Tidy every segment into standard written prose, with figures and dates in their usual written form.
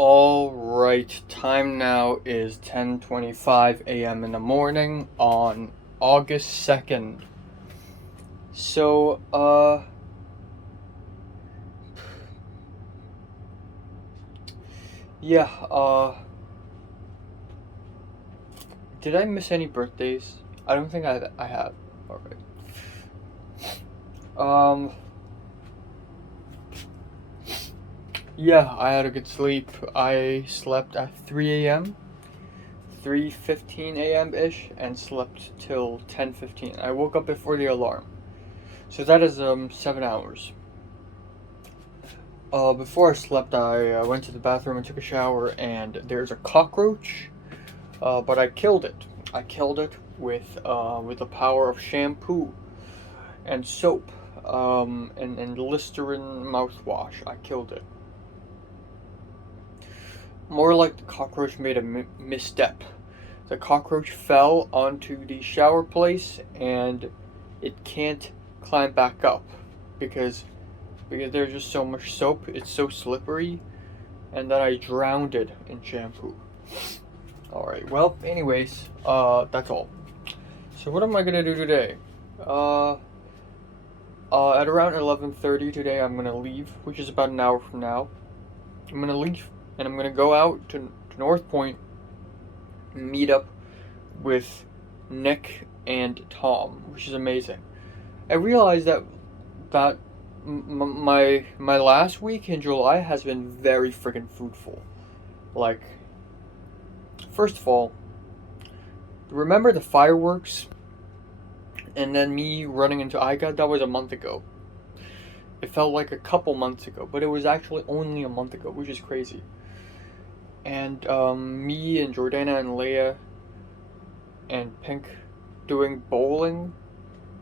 All right, time now is 10:25 a.m. in the morning on August 2nd. So, yeah, did I miss any birthdays? I don't think I have. All right. Um, yeah, I had a good sleep. I slept at 3 a.m., 3:15 a.m. ish, and slept till 10:15. I woke up before the alarm. So that is 7 hours. Before I slept, I went to the bathroom and took a shower, and there's a cockroach, but I killed it. I killed it with the power of shampoo and soap, and Listerine mouthwash. I killed it. More like the cockroach made a misstep. The cockroach fell onto the shower place, and it can't climb back up because there's just so much soap. It's so slippery, and then I drowned it in shampoo. Alright, well, anyways, that's all. So what am I gonna do today? Uh, at around 11:30 today, I'm gonna leave, which is about an hour from now. I'm gonna leave, and I'm gonna go out to North Point and meet up with Nick and Tom, which is amazing. I realized that my last week in July has been very freaking fruitful. Like, first of all, remember the fireworks and then me running into Ica? That was a month ago. It felt like a couple months ago, but it was actually only a month ago, which is crazy. And me and Jordana and Leia and Pink doing bowling,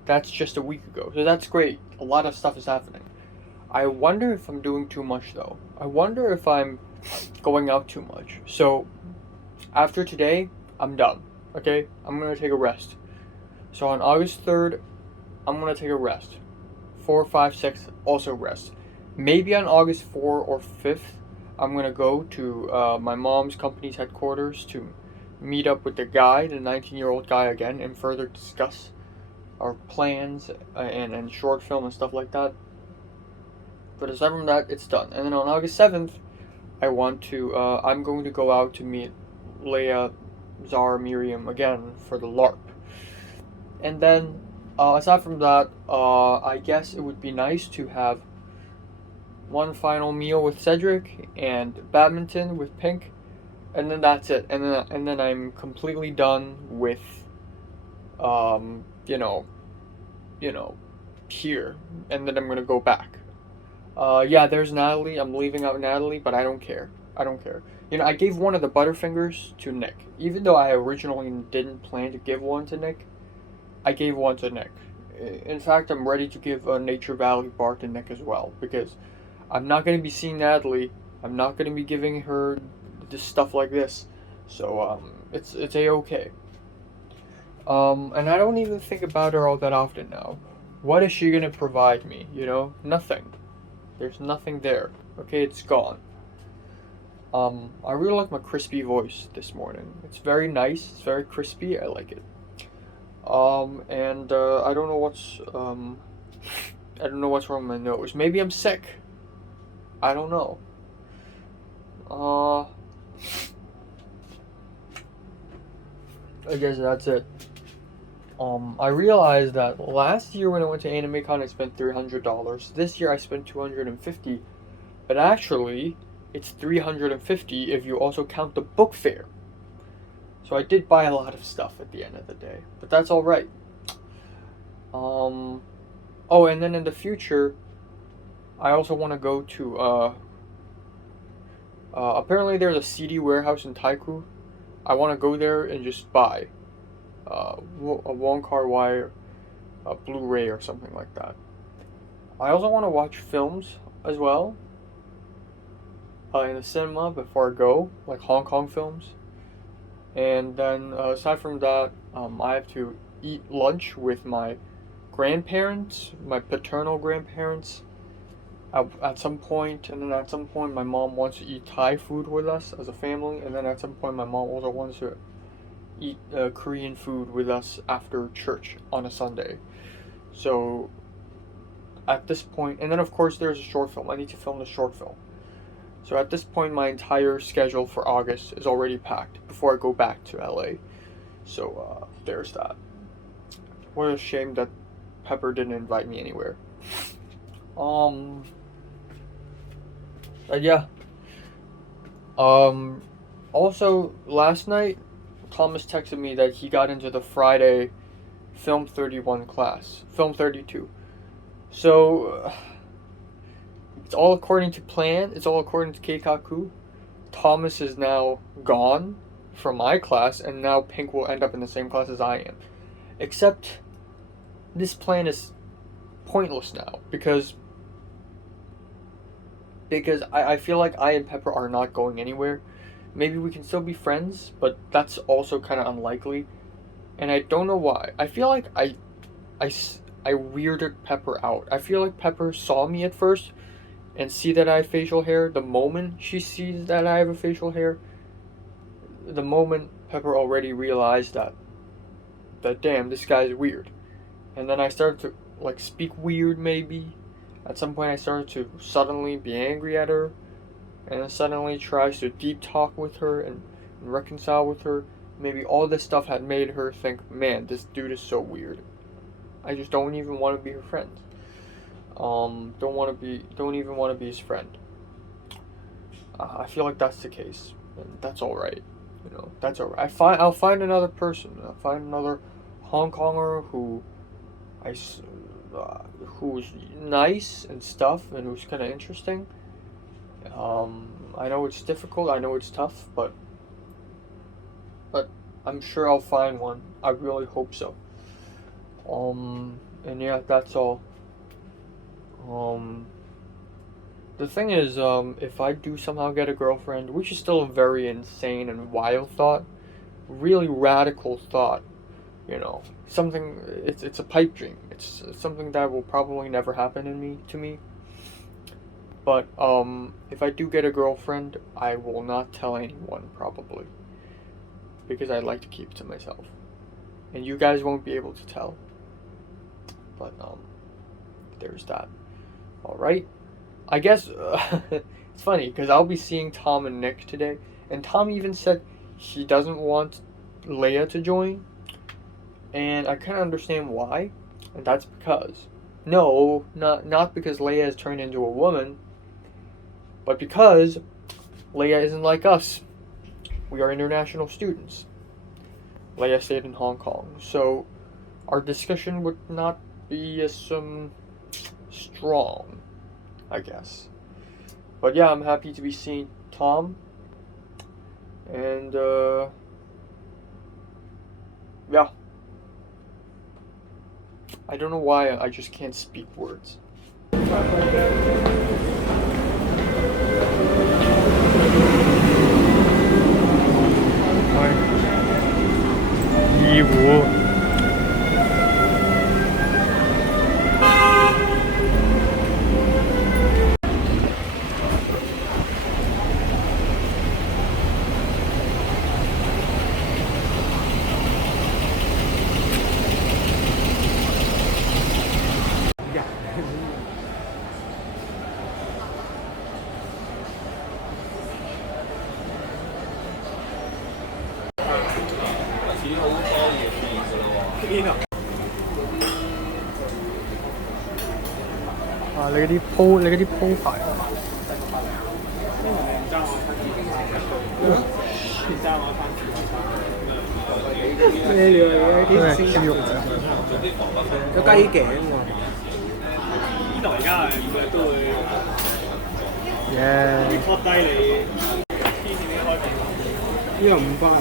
that's just a week ago. So that's great. A lot of stuff is happening. I wonder if I'm doing too much though. I wonder if I'm going out too much. So after today, I'm done. Okay? I'm gonna take a rest. So on August 3rd, I'm gonna take a rest. 4, 5, 6, also rest. Maybe on August 4 or 5th, I'm gonna go to my mom's company's headquarters to meet up with the guy, the 19-year-old guy again, and further discuss our plans and short film and stuff like that. But aside from that, it's done. And then on August 7th, I'm going to go out to meet Leia, Zara, Miriam again for the LARP. And then, aside from that, I guess it would be nice to have one final meal with Cedric and badminton with Pink, and then that's it. And then I'm completely done with, um, you know, you know, here. And then I'm gonna go back. Yeah, there's Natalie. I'm leaving out Natalie, but I don't care. I don't care. I gave one of the Butterfingers to Nick. Even though I originally didn't plan to give one to Nick, I gave one to Nick. In fact, I'm ready to give a Nature Valley bar to Nick as well, because I'm not going to be seeing Natalie. I'm not going to be giving her this stuff like this. So, it's a-okay. And I don't even think about her all that often now. What is she going to provide me, Nothing. There's nothing there. Okay, it's gone. I really like my crispy voice this morning. It's very nice. It's very crispy. I like it. And I don't know what's wrong with my nose. Maybe I'm sick. I don't know. I guess that's it. I realized that last year when I went to AnimeCon, I spent $300. This year I spent $250, but actually, it's $350 if you also count the book fair. So I did buy a lot of stuff at the end of the day, but that's all right. Oh, and then in the future, I also want to go to apparently there's a CD warehouse in Taiku. I want to go there and just buy a Wong Kar Wai Blu-ray or something like that. I also want to watch films as well in the cinema before I go, like Hong Kong films. And then aside from that, I have to eat lunch with my grandparents, my paternal grandparents, at some point, and then at some point my mom wants to eat Thai food with us as a family, and then at some point my mom also wants to eat Korean food with us after church on a Sunday. So at this point, and then of course there's a short film. I need to film the short film. So at this point, my entire schedule for August is already packed before I go back to LA. So there's that. What a shame that Pepper didn't invite me anywhere. Yeah. Also, last night, Thomas texted me that he got into the Friday Film 31 class. Film 32. So, it's all according to plan. It's all according to Keikaku. Thomas is now gone from my class, and now Pink will end up in the same class as I am. Except, this plan is pointless now, because I feel like I and Pepper are not going anywhere. Maybe we can still be friends, but that's also kind of unlikely. And I don't know why. I feel like I weirded Pepper out. I feel like Pepper saw me at first and see that I have facial hair. The moment she sees that I have a facial hair, the moment Pepper already realized that damn, this guy's weird. And then I started to like speak weird maybe. At some point I started to suddenly be angry at her, and then suddenly tries to deep talk with her and reconcile with her. Maybe all this stuff had made her think, man, this dude is so weird. I just don't even want to be her friend. Don't even want to be his friend. I feel like that's the case, and that's all right. You know, that's all right. I'll find another person. I'll find another Hong Konger who's nice and stuff, and who's kind of interesting. I know it's difficult. I know it's tough, but I'm sure I'll find one. I really hope so. And yeah, that's all. The thing is, if I do somehow get a girlfriend, which is still a very insane and wild thought, really radical thought, you know, something, it's a pipe dream. It's something that will probably never happen to me. But, if I do get a girlfriend, I will not tell anyone, probably. Because I'd like to keep it to myself. And you guys won't be able to tell. But, there's that. Alright. I guess, it's funny, because I'll be seeing Tom and Nick today. And Tom even said he doesn't want Leia to join. And I kind of understand why. And that's because, no, not because Leia has turned into a woman, but because Leia isn't like us. We are international students. Leia stayed in Hong Kong. So our discussion would not be as strong, I guess. But yeah, I'm happy to be seeing Tom. And yeah. I don't know why I just can't speak words.啊！你嗰啲鋪排啊！咩料嚟嘅？啲豬肉嚟有雞頸喎。呢度而家係都會耶！拖低你黐線啲開屏。呢個500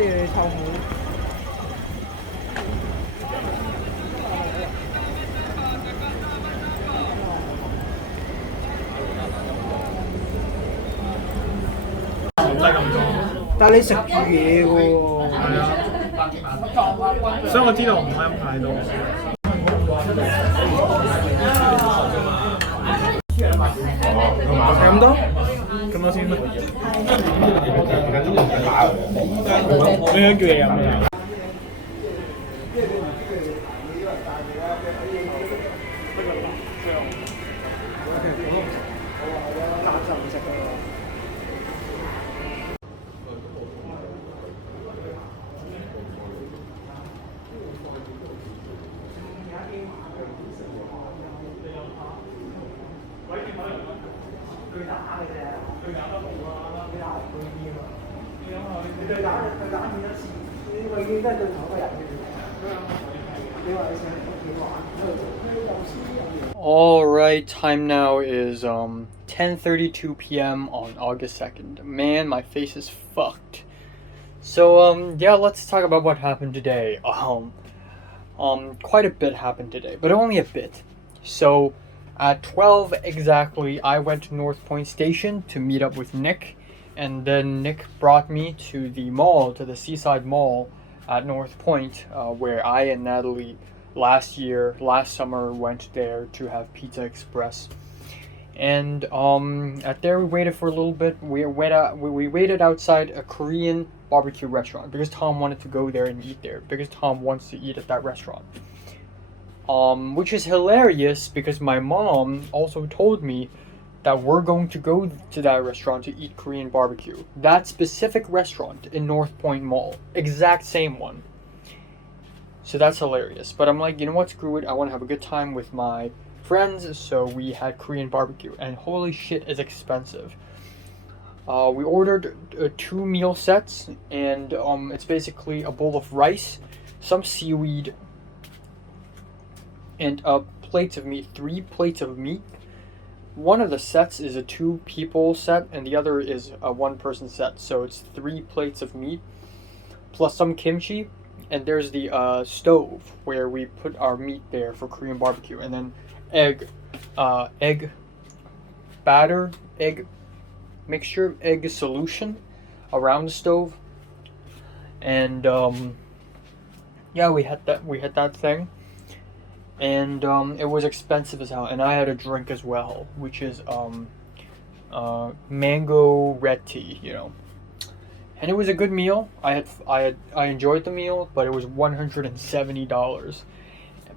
啲嘢湊好。但係你食住嘢喎。係啊，所以我知道唔可以飲太多。咁多？咁多先啦。你想叫嘢飲咩？Alright, time now is 10:32 p.m. on August 2nd. Man, my face is fucked. So yeah, let's talk about what happened today. Quite a bit happened today, but only a bit. So at 12 exactly, I went to North Point Station to meet up with Nick, and then Nick brought me to the mall, to the Seaside Mall at North Point, where I and Natalie last summer went there to have Pizza Express. And at there we waited for a little bit. We waited outside a Korean barbecue restaurant because Tom wanted to go there and eat there, because Tom wants to eat at that restaurant. Which is hilarious because my mom also told me that we're going to go to that restaurant to eat Korean barbecue. That specific restaurant in North Point Mall. Exact same one. So that's hilarious. But I'm like, you know what, screw it. I want to have a good time with my friends, so we had Korean barbecue. And holy shit, it's expensive. We ordered 2 meal sets, and it's basically a bowl of rice, some seaweed, and plates of meat. 3 plates of meat. One of the sets is a 2-people set, and the other is a 1-person set. So it's 3 plates of meat, plus some kimchi. And there's the stove where we put our meat there for Korean barbecue, and then egg batter, egg mixture, egg solution around the stove. And yeah, we had that thing, and it was expensive as hell. And I had a drink as well, which is mango red tea, you know. And it was a good meal. I enjoyed the meal, but it was $170.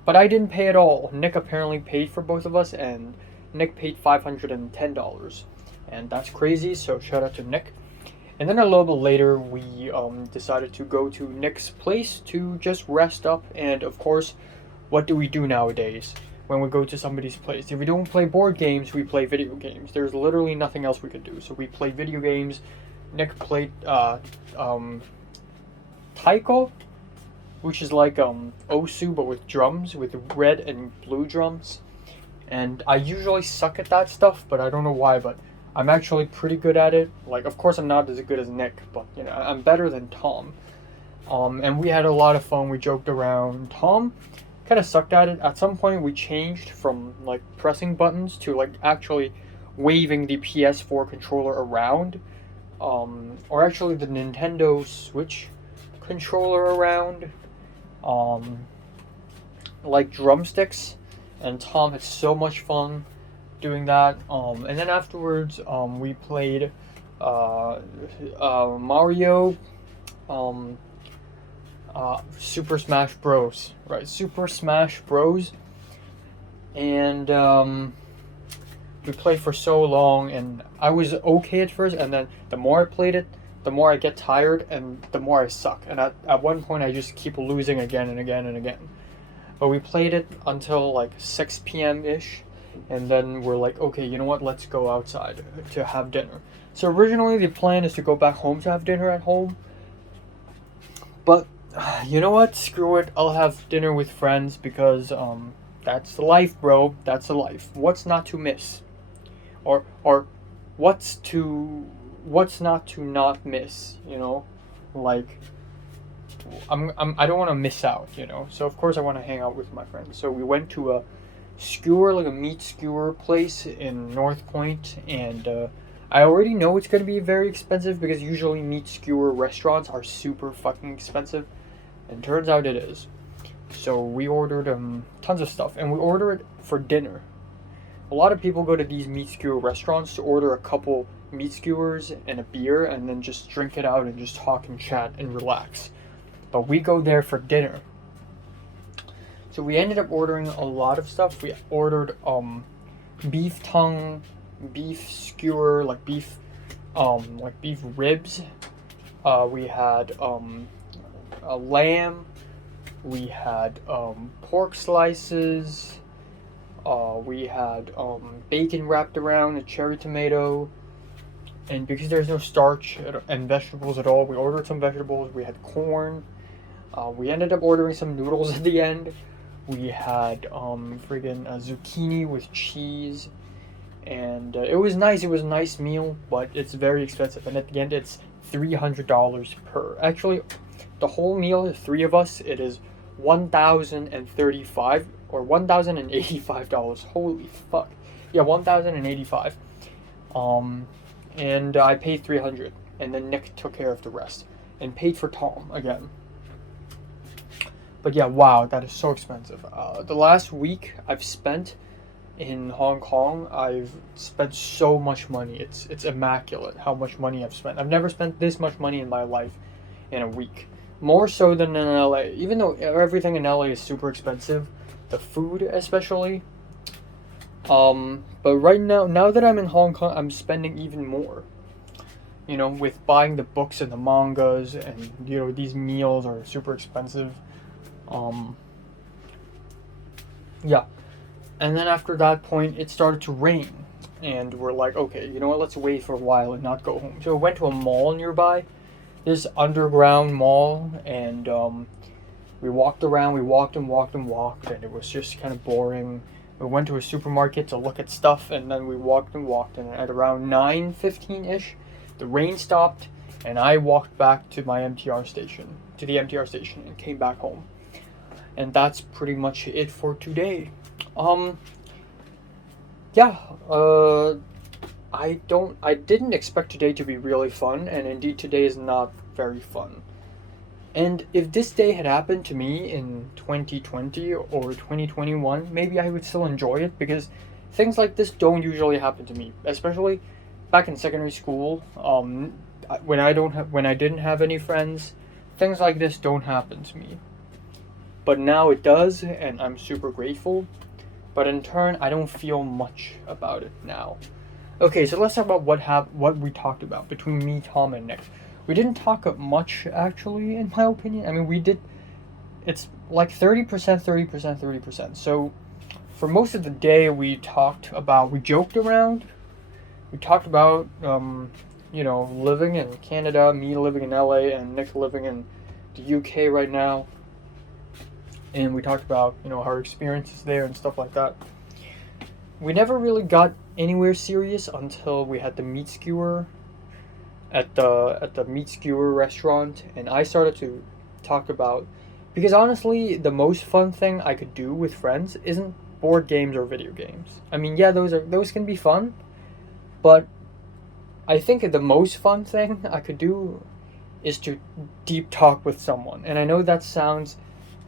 But I didn't pay at all. Nick apparently paid for both of us, and Nick paid $510. And that's crazy, so shout out to Nick. And then a little bit later, we decided to go to Nick's place to just rest up. And of course, what do we do nowadays when we go to somebody's place? If we don't play board games, we play video games. There's literally nothing else we could do. So we play video games. Nick played taiko, which is like osu but with drums, with red and blue drums. And I usually suck at that stuff, but I don't know why, but I'm actually pretty good at it. Like, of course I'm not as good as Nick, but you know, I'm better than Tom. And we had a lot of fun. We joked around. Tom kind of sucked at it. At some point we changed from like pressing buttons to like actually waving the PS4 controller around. Or actually the Nintendo Switch controller around, like drumsticks, and Tom had so much fun doing that. And then afterwards, we played Mario, Super Smash Bros. Right, Super Smash Bros. And we played for so long, and I was okay at first, and then the more I played it, the more I get tired, and the more I suck. And at one point, I just keep losing again and again and again. But we played it until like 6 p.m.-ish, and then we're like, okay, you know what, let's go outside to have dinner. So originally, the plan is to go back home to have dinner at home. But, you know what, screw it, I'll have dinner with friends, because that's the life, bro. That's the life. What's not to miss? Or what's not to not miss, you know? Like, I don't want to miss out, you know. So of course I want to hang out with my friends. So we went to a skewer, like a meat skewer place in North Point, and I already know it's gonna be very expensive because usually meat skewer restaurants are super fucking expensive, and turns out it is. So we ordered tons of stuff, and we ordered it for dinner. A lot of people go to these meat skewer restaurants to order a couple meat skewers and a beer, and then just drink it out and just talk and chat and relax. But we go there for dinner. So we ended up ordering a lot of stuff. We ordered beef tongue, beef skewer, like beef ribs. We had a lamb. We had pork slices. We had bacon wrapped around a cherry tomato. And because there's no starch and vegetables at all, we ordered some vegetables. We had corn. We ended up ordering some noodles at the end. We had friggin' zucchini with cheese. And it was nice. It was a nice meal, but it's very expensive. And at the end, it's $300 per. Actually, the whole meal, the three of us, it is $1,035 or $1,085. Holy fuck. Yeah, $1,085. And I paid $300, and then Nick took care of the rest and paid for Tom again. But yeah, wow, that is so expensive. The last week I've spent in Hong Kong, I've spent so much money. It's immaculate how much money I've spent. I've never spent this much money in my life in a week. More so than in LA. Even though everything in LA is super expensive, the food especially. But right now that I'm in Hong Kong, I'm spending even more. You know, with buying the books and the mangas, and you know, these meals are super expensive. Yeah. And then after that point, it started to rain. And we're like, okay, you know what, let's wait for a while and not go home. So we went to a mall nearby, this underground mall, and we walked around, we walked, and it was just kind of boring. We went to a supermarket to look at stuff, and then we walked, and at around 9:15-ish, the rain stopped, and I walked back to the MTR station, and came back home. And that's pretty much it for today. Yeah, I didn't expect today to be really fun, and indeed today is not very fun. And if this day had happened to me in 2020 or 2021, maybe I would still enjoy it, because things like this don't usually happen to me, especially back in secondary school. When I didn't have any friends, things like this don't happen to me. But now it does, and I'm super grateful. But in turn, I don't feel much about it now. Okay, so let's talk about what we talked about between me, Tom, and Nick. We didn't talk much, actually, in my opinion. I mean, we did. It's like 30%, 30%, 30%. So for most of the day, we joked around. We talked about, you know, living in Canada, me living in LA, and Nick living in the UK right now. And we talked about, you know, our experiences there and stuff like that. We never really got anywhere serious until we had the meat skewer at the meat skewer restaurant, and I started to talk about, because honestly, the most fun thing I could do with friends isn't board games or video games. I mean, yeah, those can be fun, but I think the most fun thing I could do is to deep talk with someone. And I know that sounds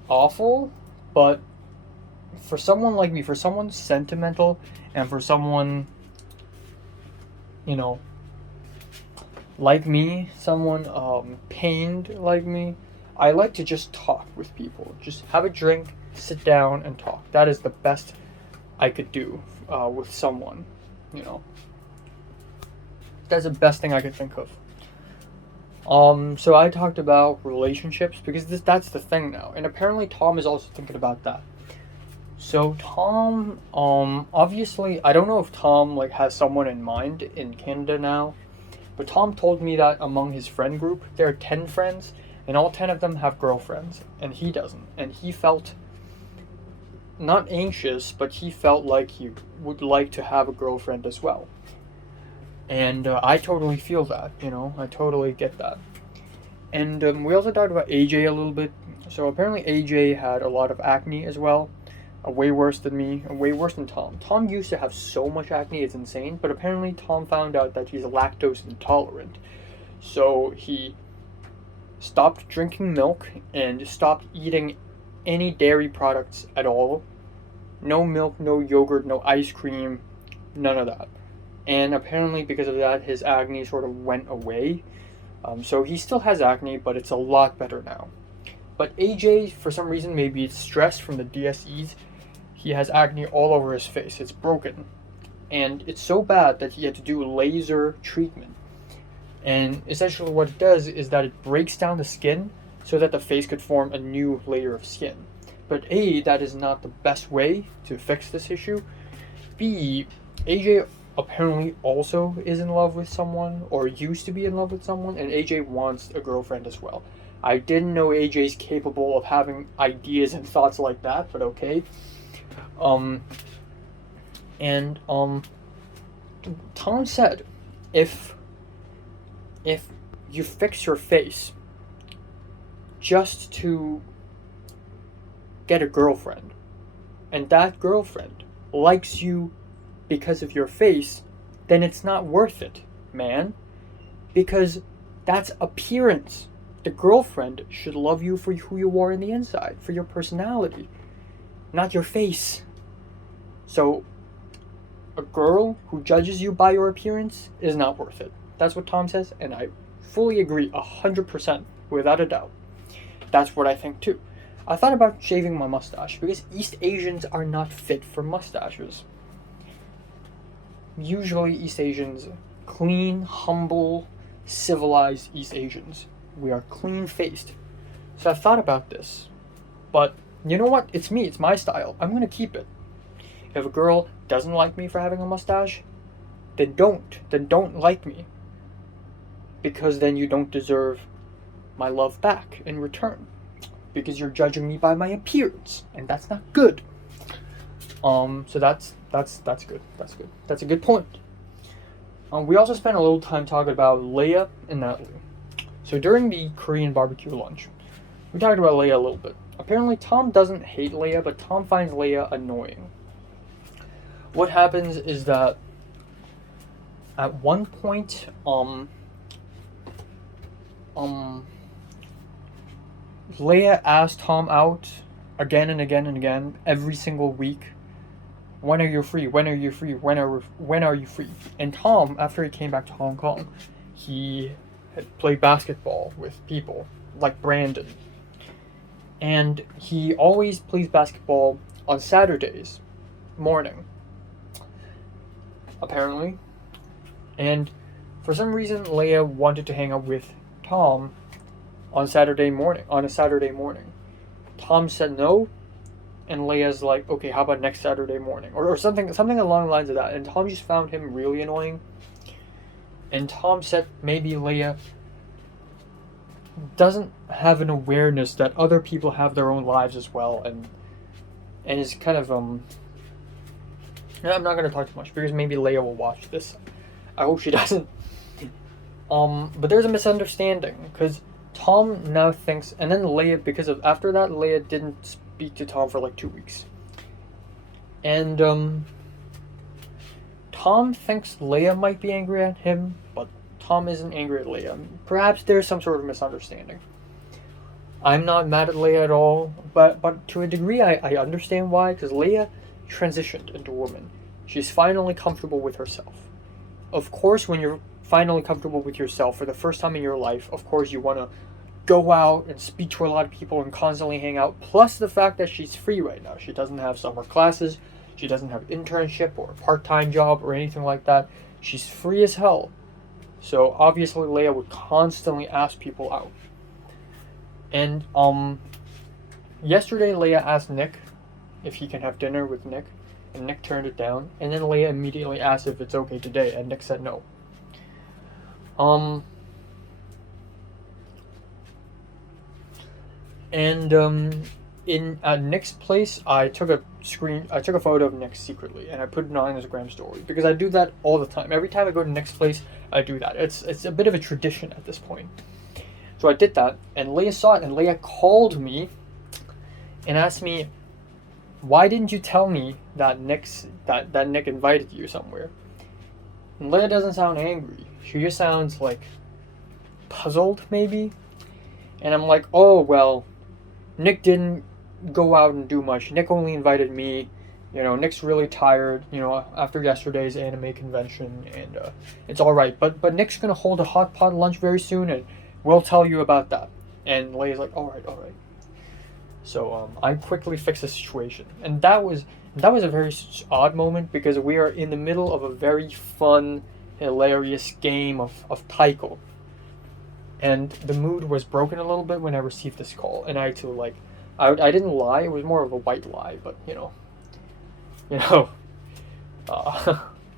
awful, but for someone like me, for someone sentimental, and for someone, you know, like me, someone pained like me, I like to just talk with people. Just have a drink, sit down, and talk. That is the best I could do with someone, you know. That's the best thing I could think of. So I talked about relationships, because that's the thing now. And apparently Tom is also thinking about that. So Tom, obviously, I don't know if Tom, like, has someone in mind in Canada now. But Tom told me that among his friend group, there are 10 friends, and all 10 of them have girlfriends. And he doesn't. And he felt not anxious, but he felt like he would like to have a girlfriend as well. And I totally feel that, you know, I totally get that. And we also talked about AJ a little bit. So apparently AJ had a lot of acne as well. Way worse than me, way worse than Tom. Tom used to have so much acne, it's insane. But apparently Tom found out that he's lactose intolerant. So he stopped drinking milk and stopped eating any dairy products at all. No milk, no yogurt, no ice cream, none of that. And apparently because of that, his acne sort of went away. So he still has acne, but it's a lot better now. But AJ, for some reason, maybe it's stress from the DSEs, he has acne all over his face. It's broken. And it's so bad that he had to do laser treatment. And essentially what it does is that it breaks down the skin so that the face could form a new layer of skin. But A, that is not the best way to fix this issue. B, AJ apparently also is in love with someone, or used to be in love with someone, and AJ wants a girlfriend as well. I didn't know AJ's capable of having ideas and thoughts like that, but okay. Tom said, if you fix your face just to get a girlfriend, and that girlfriend likes you because of your face, then it's not worth it, man. Because that's appearance. The girlfriend should love you for who you are in the inside, for your personality, not your face. So, a girl who judges you by your appearance is not worth it. That's what Tom says, and I fully agree 100%, without a doubt. That's what I think too. I thought about shaving my mustache, because East Asians are not fit for mustaches. Usually East Asians, clean, humble, civilized East Asians. We are clean-faced. So I've thought about this. But you know what? It's me. It's my style. I'm going to keep it. If a girl doesn't like me for having a mustache, then don't. Then don't like me. Because then you don't deserve my love back in return. Because you're judging me by my appearance. And that's not good. So that's good. That's good. That's a good point. We also spent a little time talking about Leia and Natalie. So during the Korean barbecue lunch, we talked about Leia a little bit. Apparently Tom doesn't hate Leia, but Tom finds Leia annoying. What happens is that at one point, Leia asked Tom out again and again and again every single week. When are you free? When are you free? When are you free? And Tom, after he came back to Hong Kong, he had played basketball with people like Brandon. And he always plays basketball on Saturdays morning, apparently. And for some reason, Leia wanted to hang out with Tom on a Saturday morning. Tom said no. And Leia's like, okay, how about next Saturday morning? Or something along the lines of that. And Tom just found him really annoying. And Tom said maybe Leia doesn't have an awareness that other people have their own lives as well. And is kind of, I'm not going to talk too much because maybe Leia will watch this. I hope she doesn't. But there's a misunderstanding. Because Tom now thinks, and then Leia, after that, Leia didn't speak to Tom for like 2 weeks. And Tom thinks Leia might be angry at him, but Tom isn't angry at Leia. Perhaps there's some sort of misunderstanding. I'm not mad at Leia at all, but to a degree I understand why, because Leia transitioned into a woman. She's finally comfortable with herself. Of course, when you're finally comfortable with yourself for the first time in your life, of course you want to go out and speak to a lot of people and constantly hang out, plus the fact that she's free right now. She doesn't have summer classes, she doesn't have internship or a part-time job or anything like that. She's free as hell. So obviously Leia would constantly ask people out. And yesterday Leia asked Nick if he can have dinner with Nick, and Nick turned it down. And then Leia immediately asked if it's okay today, and Nick said no. In Nick's place, I took a photo of Nick secretly, and I put it on Instagram story because I do that all the time. Every time I go to Nick's place, I do that. It's a bit of a tradition at this point. So So I did that, and Leia saw it, and Leia called me and asked me, why didn't you tell me that Nick invited you somewhere? And Leia doesn't sound angry. She just sounds like puzzled, maybe. And I'm like, oh, well, Nick didn't go out and do much. Nick only invited me. You know, Nick's really tired, you know, after yesterday's anime convention, and it's alright. But Nick's gonna hold a hot pot lunch very soon, and we'll tell you about that. And Leia's like, alright. So I quickly fixed the situation. And that was a very odd moment, because we are in the middle of a very fun, hilarious game of Taiko. And the mood was broken a little bit when I received this call. And I had to, like, I didn't lie. It was more of a white lie, but, you know,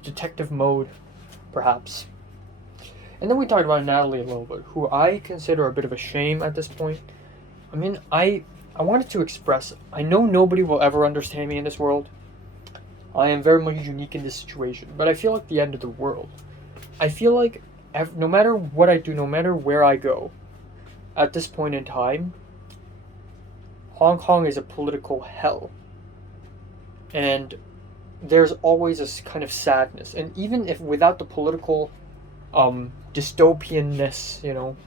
detective mode, perhaps. And then we talked about Natalie a little bit, who I consider a bit of a shame at this point. I mean, I wanted to express, I know nobody will ever understand me in this world. I am very much unique in this situation, but I feel like the end of the world. I feel like no matter what I do, no matter where I go, at this point in time, Hong Kong is a political hell. And there's always this kind of sadness. And even if without the political dystopianness, you know,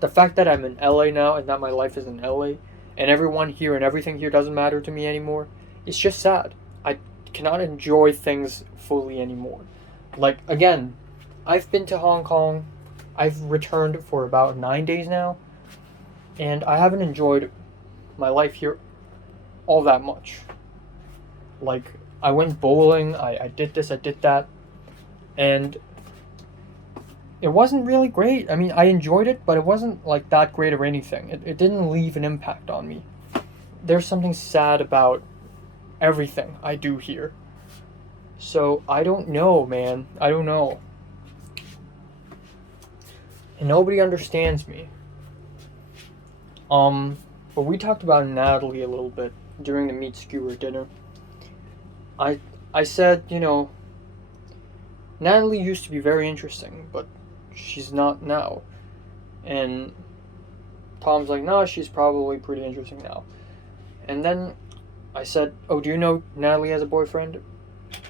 the fact that I'm in LA now and that my life is in LA and everyone here and everything here doesn't matter to me anymore, it's just sad. I cannot enjoy things fully anymore. Like, again, I've been to Hong Kong. I've returned for about 9 days now, and I haven't enjoyed my life here all that much. Like, I went bowling, I did this, I did that, and it wasn't really great. I mean, I enjoyed it, but it wasn't, like, that great or anything. It didn't leave an impact on me. There's something sad about everything I do here. So, I don't know, man. I don't know. And nobody understands me. But we talked about Natalie a little bit during the meat skewer dinner. I said, you know, Natalie used to be very interesting, but she's not now. And Tom's like, no, she's probably pretty interesting now. And then I said, oh, do you know Natalie has a boyfriend?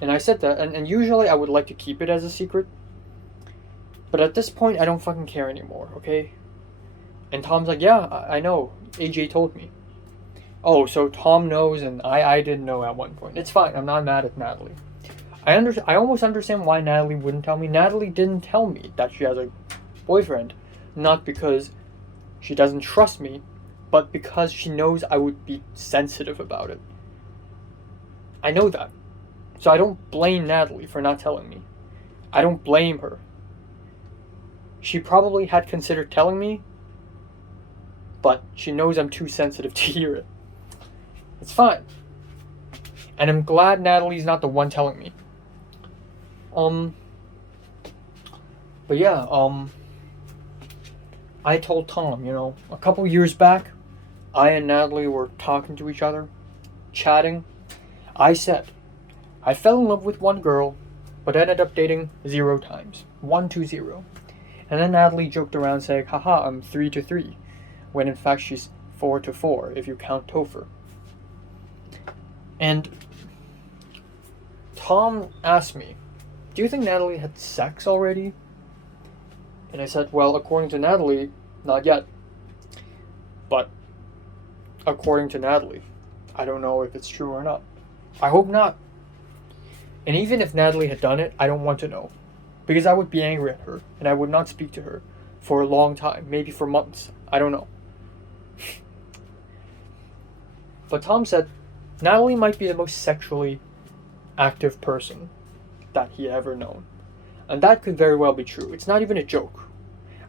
And I said that, and usually I would like to keep it as a secret. But at this point, I don't fucking care anymore, okay? And Tom's like, yeah, I know. AJ told me. Oh, so Tom knows and I didn't know at one point. It's fine. I'm not mad at Natalie. I almost understand why Natalie wouldn't tell me. Natalie didn't tell me that she has a boyfriend. Not because she doesn't trust me, but because she knows I would be sensitive about it. I know that. So I don't blame Natalie for not telling me. I don't blame her. She probably had considered telling me, but she knows I'm too sensitive to hear it. It's fine. And I'm glad Natalie's not the one telling me. But yeah, I told Tom, you know, a couple years back, I and Natalie were talking to each other, chatting. I said, I fell in love with one girl, but ended up dating 0 times. 120. And then Natalie joked around saying, haha, I'm 3-3, when in fact she's 4-4 if you count Topher. And Tom asked me, do you think Natalie had sex already? And I said, well, according to Natalie, not yet. But according to Natalie, I don't know if it's true or not. I hope not. And even if Natalie had done it, I don't want to know. Because I would be angry at her, and I would not speak to her for a long time, maybe for months. I don't know. But Tom said, Natalie might be the most sexually active person that he ever known. And that could very well be true. It's not even a joke.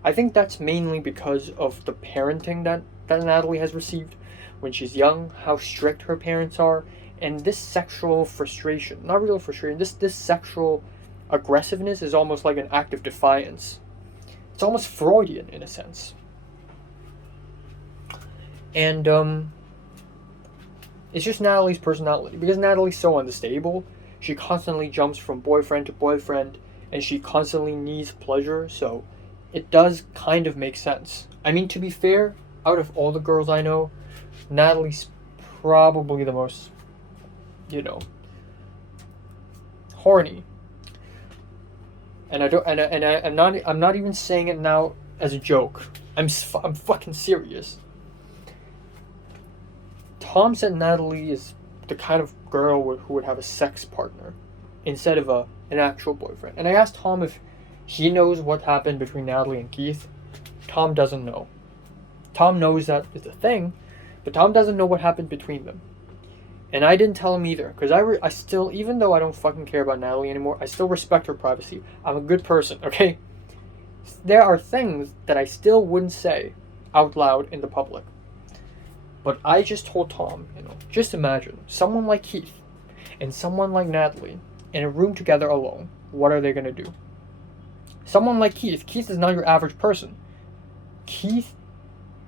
I think that's mainly because of the parenting that Natalie has received when she's young, how strict her parents are, and this sexual frustration, not really frustration, this sexual aggressiveness is almost like an act of defiance. It's almost Freudian in a sense. And it's just Natalie's personality. Because Natalie's so unstable, she constantly jumps from boyfriend to boyfriend, and she constantly needs pleasure, so it does kind of make sense. I mean, to be fair, out of all the girls I know, Natalie's probably the most, horny. And I'm not even saying it now as a joke. I'm fucking serious. Tom said Natalie is the kind of girl who would have a sex partner instead of an actual boyfriend. And I asked Tom if he knows what happened between Natalie and Keith. Tom doesn't know. Tom knows that it's a thing, but Tom doesn't know what happened between them. And I didn't tell him either, because I still, even though I don't fucking care about Natalie anymore, I still respect her privacy. I'm a good person, okay? There are things that I still wouldn't say out loud in the public. But I just told Tom, just imagine someone like Keith and someone like Natalie in a room together alone. What are they going to do? Someone like Keith is not your average person. Keith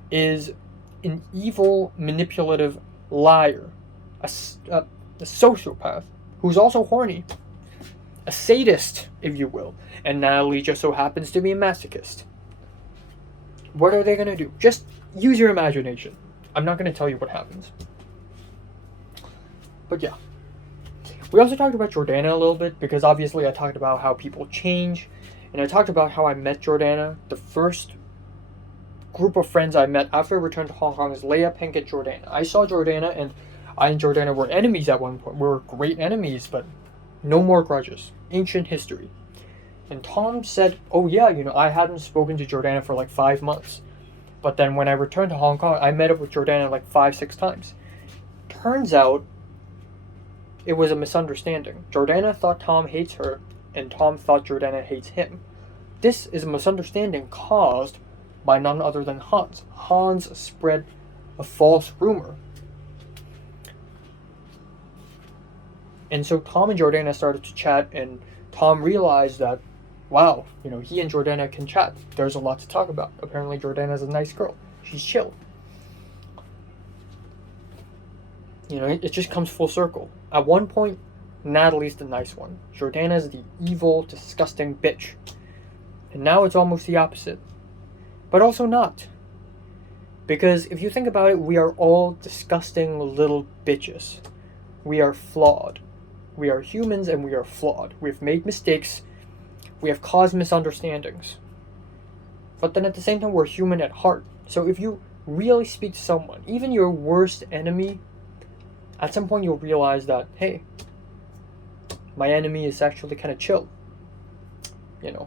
is an evil, manipulative liar, a sociopath who's also horny, a sadist, if you will, and Natalie just so happens to be a masochist. What are they going to do? Just use your imagination. I'm not going to tell you what happens. But yeah. We also talked about Jordana a little bit, because obviously I talked about how people change, and I talked about how I met Jordana. The first group of friends I met after I returned to Hong Kong is Leia, Pink, and Jordana. I saw Jordana, and I and Jordana were enemies at one point. We were great enemies, but no more grudges. Ancient history. And Tom said, oh yeah, I hadn't spoken to Jordana for like 5 months. But then when I returned to Hong Kong, I met up with Jordana like 5-6 times. Turns out, it was a misunderstanding. Jordana thought Tom hates her, and Tom thought Jordana hates him. This is a misunderstanding caused by none other than Hans. Hans spread a false rumor. And so Tom and Jordana started to chat, and Tom realized that, wow, he and Jordana can chat. There's a lot to talk about. Apparently Jordana's a nice girl. She's chill. It just comes full circle. At one point, Natalie's the nice one. Jordana's the evil, disgusting bitch. And now it's almost the opposite. But also not. Because if you think about it, we are all disgusting little bitches. We are flawed. We are humans and we are flawed. We've made mistakes. We have caused misunderstandings. But then at the same time, we're human at heart. So if you really speak to someone, even your worst enemy, at some point you'll realize that, hey, my enemy is actually kind of chill.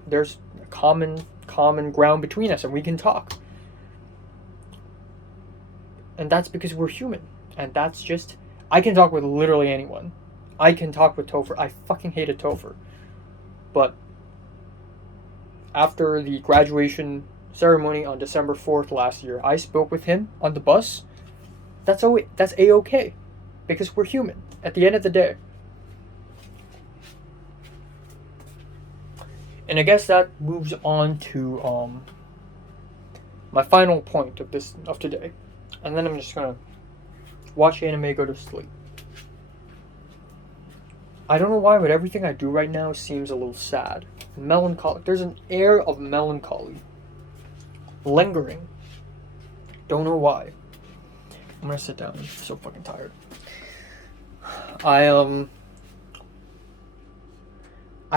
There's a common ground between us and we can talk. And that's because we're human. And that's just, I can talk with literally anyone. I can talk with Topher. I fucking hated Topher. But after the graduation ceremony on December 4th last year, I spoke with him on the bus. That's A-okay. Because we're human. At the end of the day. And I guess that moves on to my final point of today. And then I'm just gonna watch anime, go to sleep. I don't know why, but everything I do right now seems a little sad. Melancholic. There's an air of melancholy. Lingering. Don't know why. I'm gonna sit down. I'm so fucking tired. I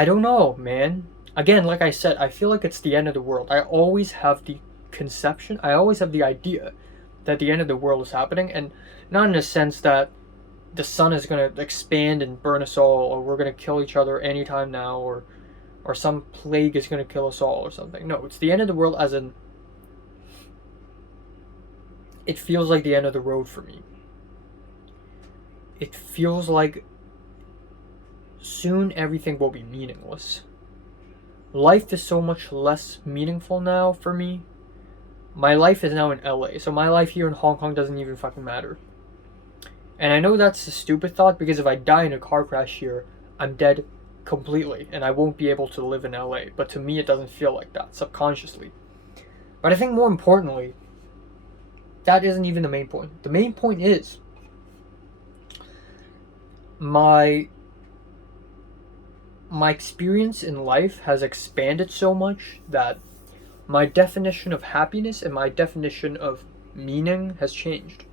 don't know, man. Again, like I said, I feel like it's the end of the world. I always have the conception, I always have the idea that the end of the world is happening, and not in a sense that the sun is going to expand and burn us all, or we're going to kill each other anytime now, or some plague is going to kill us all or something. No, it's the end of the world as in, it feels like the end of the road for me. It feels like soon everything will be meaningless. Life is so much less meaningful now for me. My life is now in LA, so my life here in Hong Kong doesn't even fucking matter. And I know that's a stupid thought, because if I die in a car crash here, I'm dead completely, and I won't be able to live in LA. But to me, it doesn't feel like that, subconsciously. But I think more importantly, that isn't even the main point. The main point is, my experience in life has expanded so much that my definition of happiness and my definition of meaning has changed.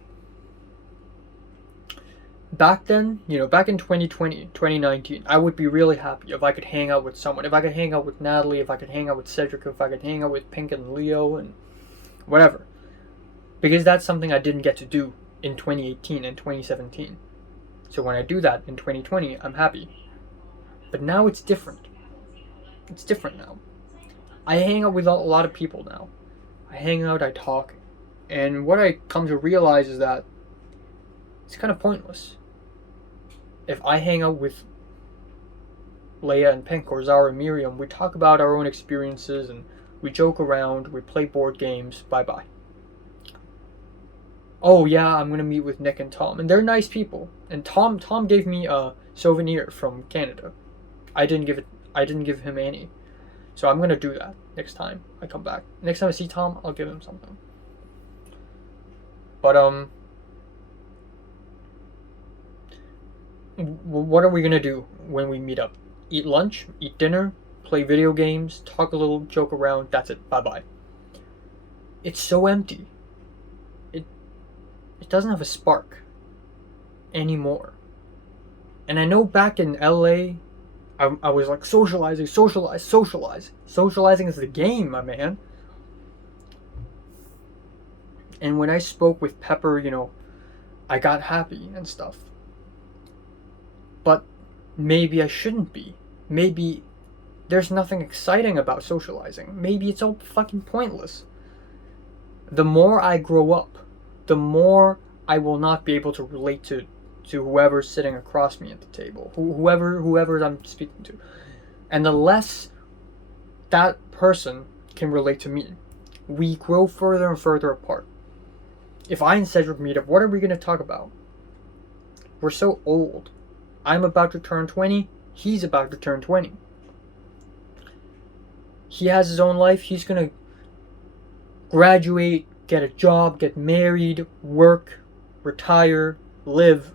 Back then, back in 2020, 2019, I would be really happy if I could hang out with someone. If I could hang out with Natalie, if I could hang out with Cedric, if I could hang out with Pink and Leo and whatever. Because that's something I didn't get to do in 2018 and 2017. So when I do that in 2020, I'm happy. But now it's different. It's different now. I hang out with a lot of people now. I hang out, I talk, and what I come to realize is that it's kind of pointless. If I hang out with Leia and Pink or Zara and Miriam, we talk about our own experiences and we joke around, we play board games, bye-bye. Oh yeah, I'm gonna meet with Nick and Tom, and they're nice people. And Tom gave me a souvenir from Canada. I didn't give him any. So I'm gonna do that next time I come back. Next time I see Tom, I'll give him something. But what are we gonna do when we meet up? Eat lunch, eat dinner, play video games, talk a little, joke around, that's it, bye-bye. It's so empty. It doesn't have a spark anymore. And I know back in LA, I was like, socialize. Socializing is the game, my man. And when I spoke with Pepper, I got happy and stuff. But maybe I shouldn't be. Maybe there's nothing exciting about socializing. Maybe it's all fucking pointless. The more I grow up, the more I will not be able to relate to whoever's sitting across me at the table, whoever I'm speaking to, and the less that person can relate to me, we grow further and further apart. If I and Cedric meet up, what are we going to talk about? We're so old. I'm about to turn 20. He's about to turn 20. He has his own life. He's going to graduate, get a job, get married, work, retire, live.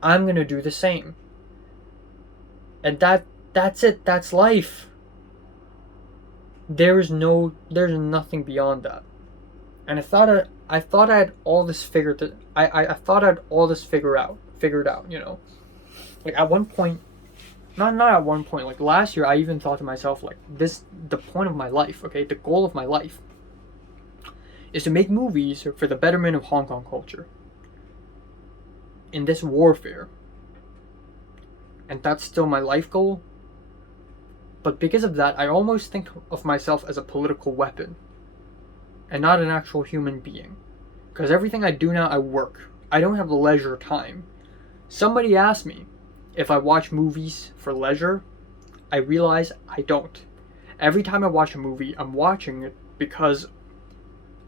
I'm going to do the same. And that's it. That's life. There's nothing beyond that. And I thought I had all this figured out, Like at one point, not at one point, like last year I even thought to myself, like, the point of my life, okay, the goal of my life is to make movies for the betterment of Hong Kong culture in this warfare. And that's still my life goal. But because of that, I almost think of myself as a political weapon and not an actual human being. Because everything I do now, I work. I don't have leisure time. Somebody asked me if I watch movies for leisure. I realize I don't. Every time I watch a movie, I'm watching it because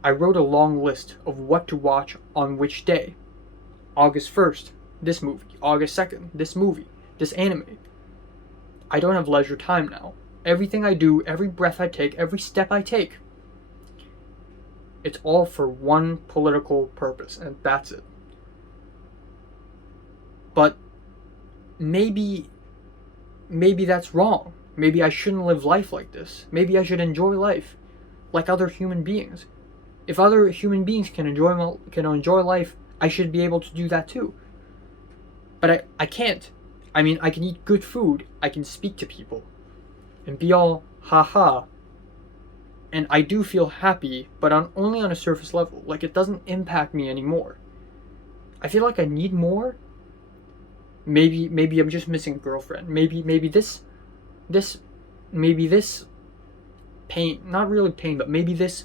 I wrote a long list of what to watch on which day. August 1st, this movie. August 2nd, this movie. This anime. I don't have leisure time now. Everything I do, every breath I take, every step I take, it's all for one political purpose, and that's it. But maybe that's wrong. Maybe I shouldn't live life like this. Maybe I should enjoy life like other human beings. If other human beings can enjoy life, I should be able to do that too. But I can't. I mean, I can eat good food, I can speak to people, and be all haha. And I do feel happy, but only on a surface level. Like, it doesn't impact me anymore. I feel like I need more. Maybe I'm just missing a girlfriend. Maybe this pain, not really pain, but maybe this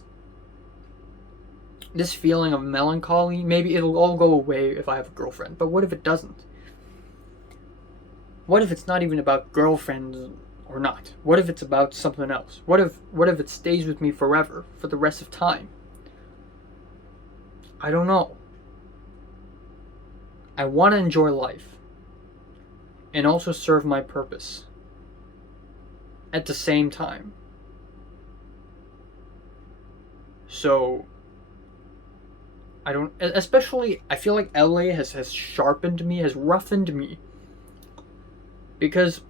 feeling of melancholy, maybe it'll all go away if I have a girlfriend. But what if it doesn't? What if it's not even about girlfriends or not? What if it's about something else? What if it stays with me forever, for the rest of time? I don't know. I want to enjoy life and also serve my purpose at the same time. So I feel like LA has sharpened me, has roughened me. Because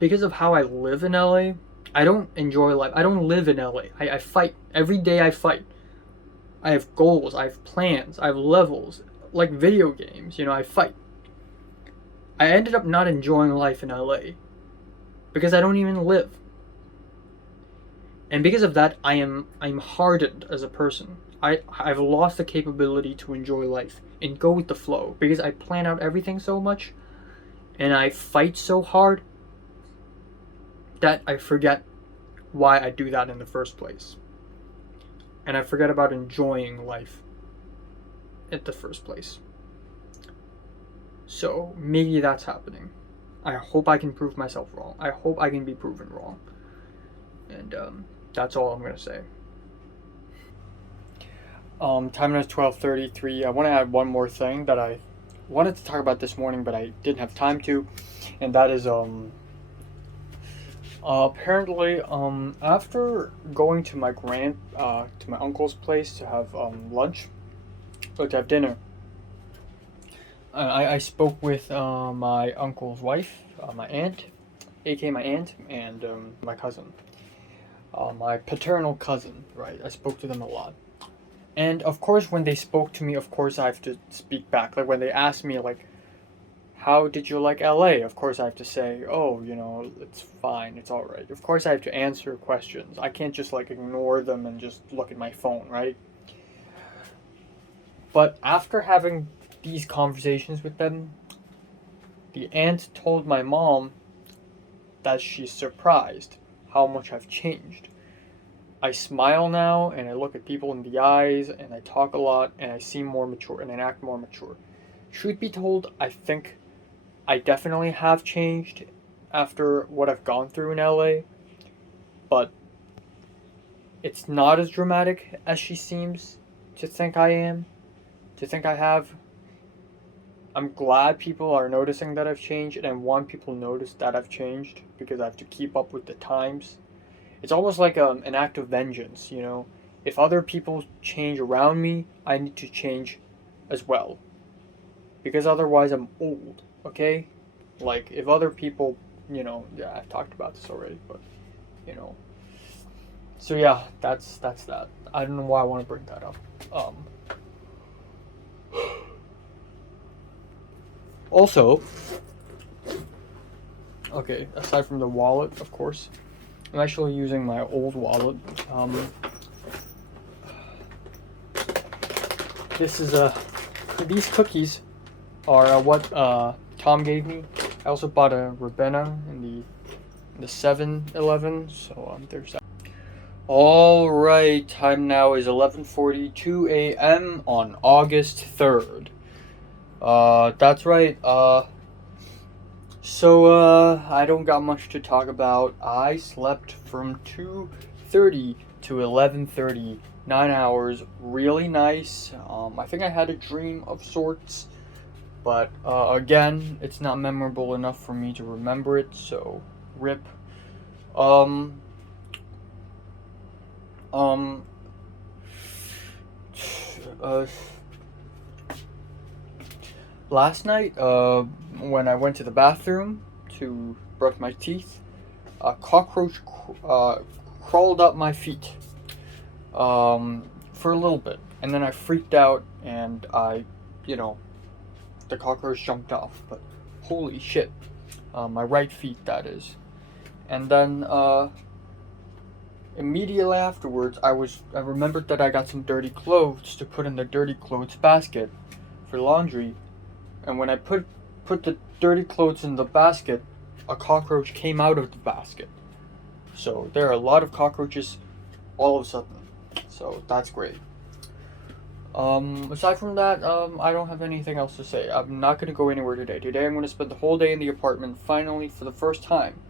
of how I live in LA, I don't enjoy life. I don't live in LA. I fight. Every day I fight. I have goals. I have plans. I have levels. Like video games, I fight. I ended up not enjoying life in LA because I don't even live. And because of that, I'm hardened as a person. I've lost the capability to enjoy life and go with the flow because I plan out everything so much and I fight so hard that I forget why I do that in the first place. And I forget about enjoying life in the first place. So maybe that's happening. I hope I can prove myself wrong. I hope I can be proven wrong. And that's all I'm gonna say. Time now is 12:33. I want to add one more thing that I wanted to talk about this morning, but I didn't have time to, and that is apparently after going to my uncle's place to have lunch or to have dinner, I spoke with my uncle's wife, my aunt, aka my aunt, and my cousin, my paternal cousin. Right, I spoke to them a lot. And of course, when they spoke to me, of course I have to speak back. Like when they asked me, like, how did you like LA? Of course I have to say, oh, it's fine, it's alright. Of course I have to answer questions. I can't just like ignore them and just look at my phone, right? But after having these conversations with them, the aunt told my mom that she's surprised how much I've changed. I smile now and I look at people in the eyes and I talk a lot and I seem more mature and I act more mature. Truth be told, I think I definitely have changed after what I've gone through in LA, but it's not as dramatic as she seems to think I have. I'm glad people are noticing that I've changed, and I want people to notice that I've changed because I have to keep up with the times. It's almost like an act of vengeance, If other people change around me, I need to change as well. Because otherwise I'm old, okay? Like, if other people, yeah, I've talked about this already, but, So yeah, that's that. I don't know why I want to bring that up. Also, okay, aside from the wallet, of course, I'm actually using my old wallet. These cookies are what Tom gave me. I also bought a Rabena in the 7-Eleven, so there's that. All right, time now is 11:42 a.m. on August 3rd. That's right. So I don't got much to talk about. I slept from 2:30 to 11:30, 9 hours. Really nice. I think I had a dream of sorts, but again, it's not memorable enough for me to remember it. So rip. Last night, when I went to the bathroom to brush my teeth, a cockroach crawled up my feet for a little bit, and then I freaked out, and the cockroach jumped off. But holy shit, my right feet, that is. And then immediately afterwards, I remembered that I got some dirty clothes to put in the dirty clothes basket for laundry. And when I put the dirty clothes in the basket, a cockroach came out of the basket. So there are a lot of cockroaches all of a sudden. So that's great. Aside from that, I don't have anything else to say. I'm not going to go anywhere today. Today I'm going to spend the whole day in the apartment, finally, for the first time.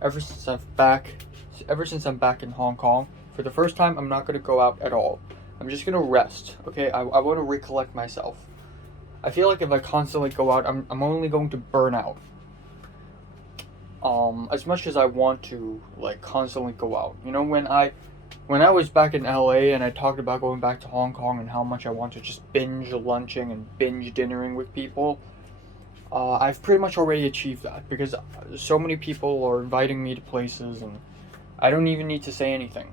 Ever since I'm back in Hong Kong, for the first time, I'm not going to go out at all. I'm just going to rest, okay? I want to recollect myself. I feel like if I constantly go out, I'm only going to burn out. As much as I want to, like, constantly go out. When I was back in LA and I talked about going back to Hong Kong and how much I want to just binge lunching and binge dinnering with people, I've pretty much already achieved that because so many people are inviting me to places and I don't even need to say anything.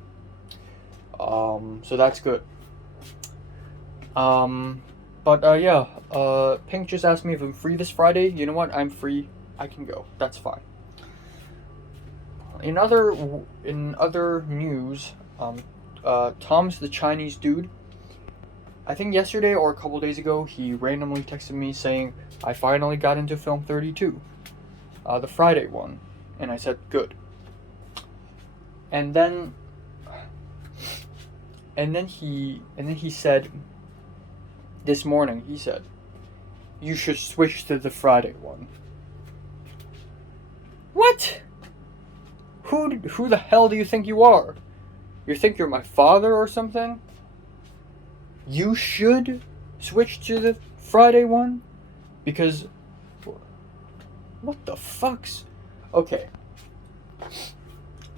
So that's good. Yeah. Pink just asked me if I'm free this Friday. You know what? I'm free. I can go. That's fine. In other news, Tom's the Chinese dude. I think yesterday or a couple days ago, he randomly texted me saying, I finally got into film 32, the Friday one. And I said, good. And then he said, this morning, he said, you should switch to the Friday one. What? Who the hell do you think you are? You think you're my father or something? You should switch to the Friday one? Because what the fuck's... Okay.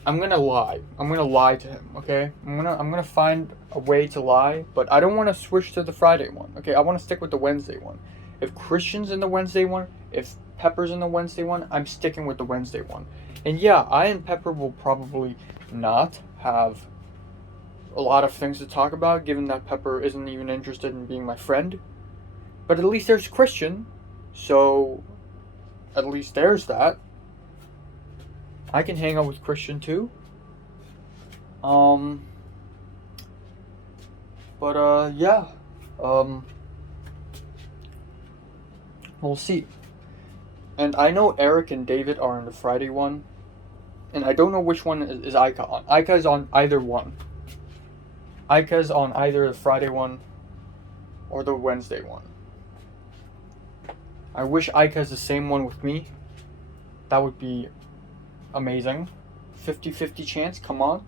I'm gonna lie. I'm gonna lie to him, okay? I'm gonna find a way to lie, but I don't want to switch to the Friday one, okay? I want to stick with the Wednesday one. If Christian's in the Wednesday one, if Pepper's in the Wednesday one, I'm sticking with the Wednesday one. And yeah, I and Pepper will probably not have a lot of things to talk about, given that Pepper isn't even interested in being my friend. But at least there's Christian, so at least there's that. I can hang out with Christian too. Yeah. We'll see. And I know Eric and David are on the Friday one. And I don't know which one is Aika on. Aika is on either one. Aika is on either the Friday one or the Wednesday one. I wish Aika is the same one with me. That would be amazing. 50-50 chance, come on.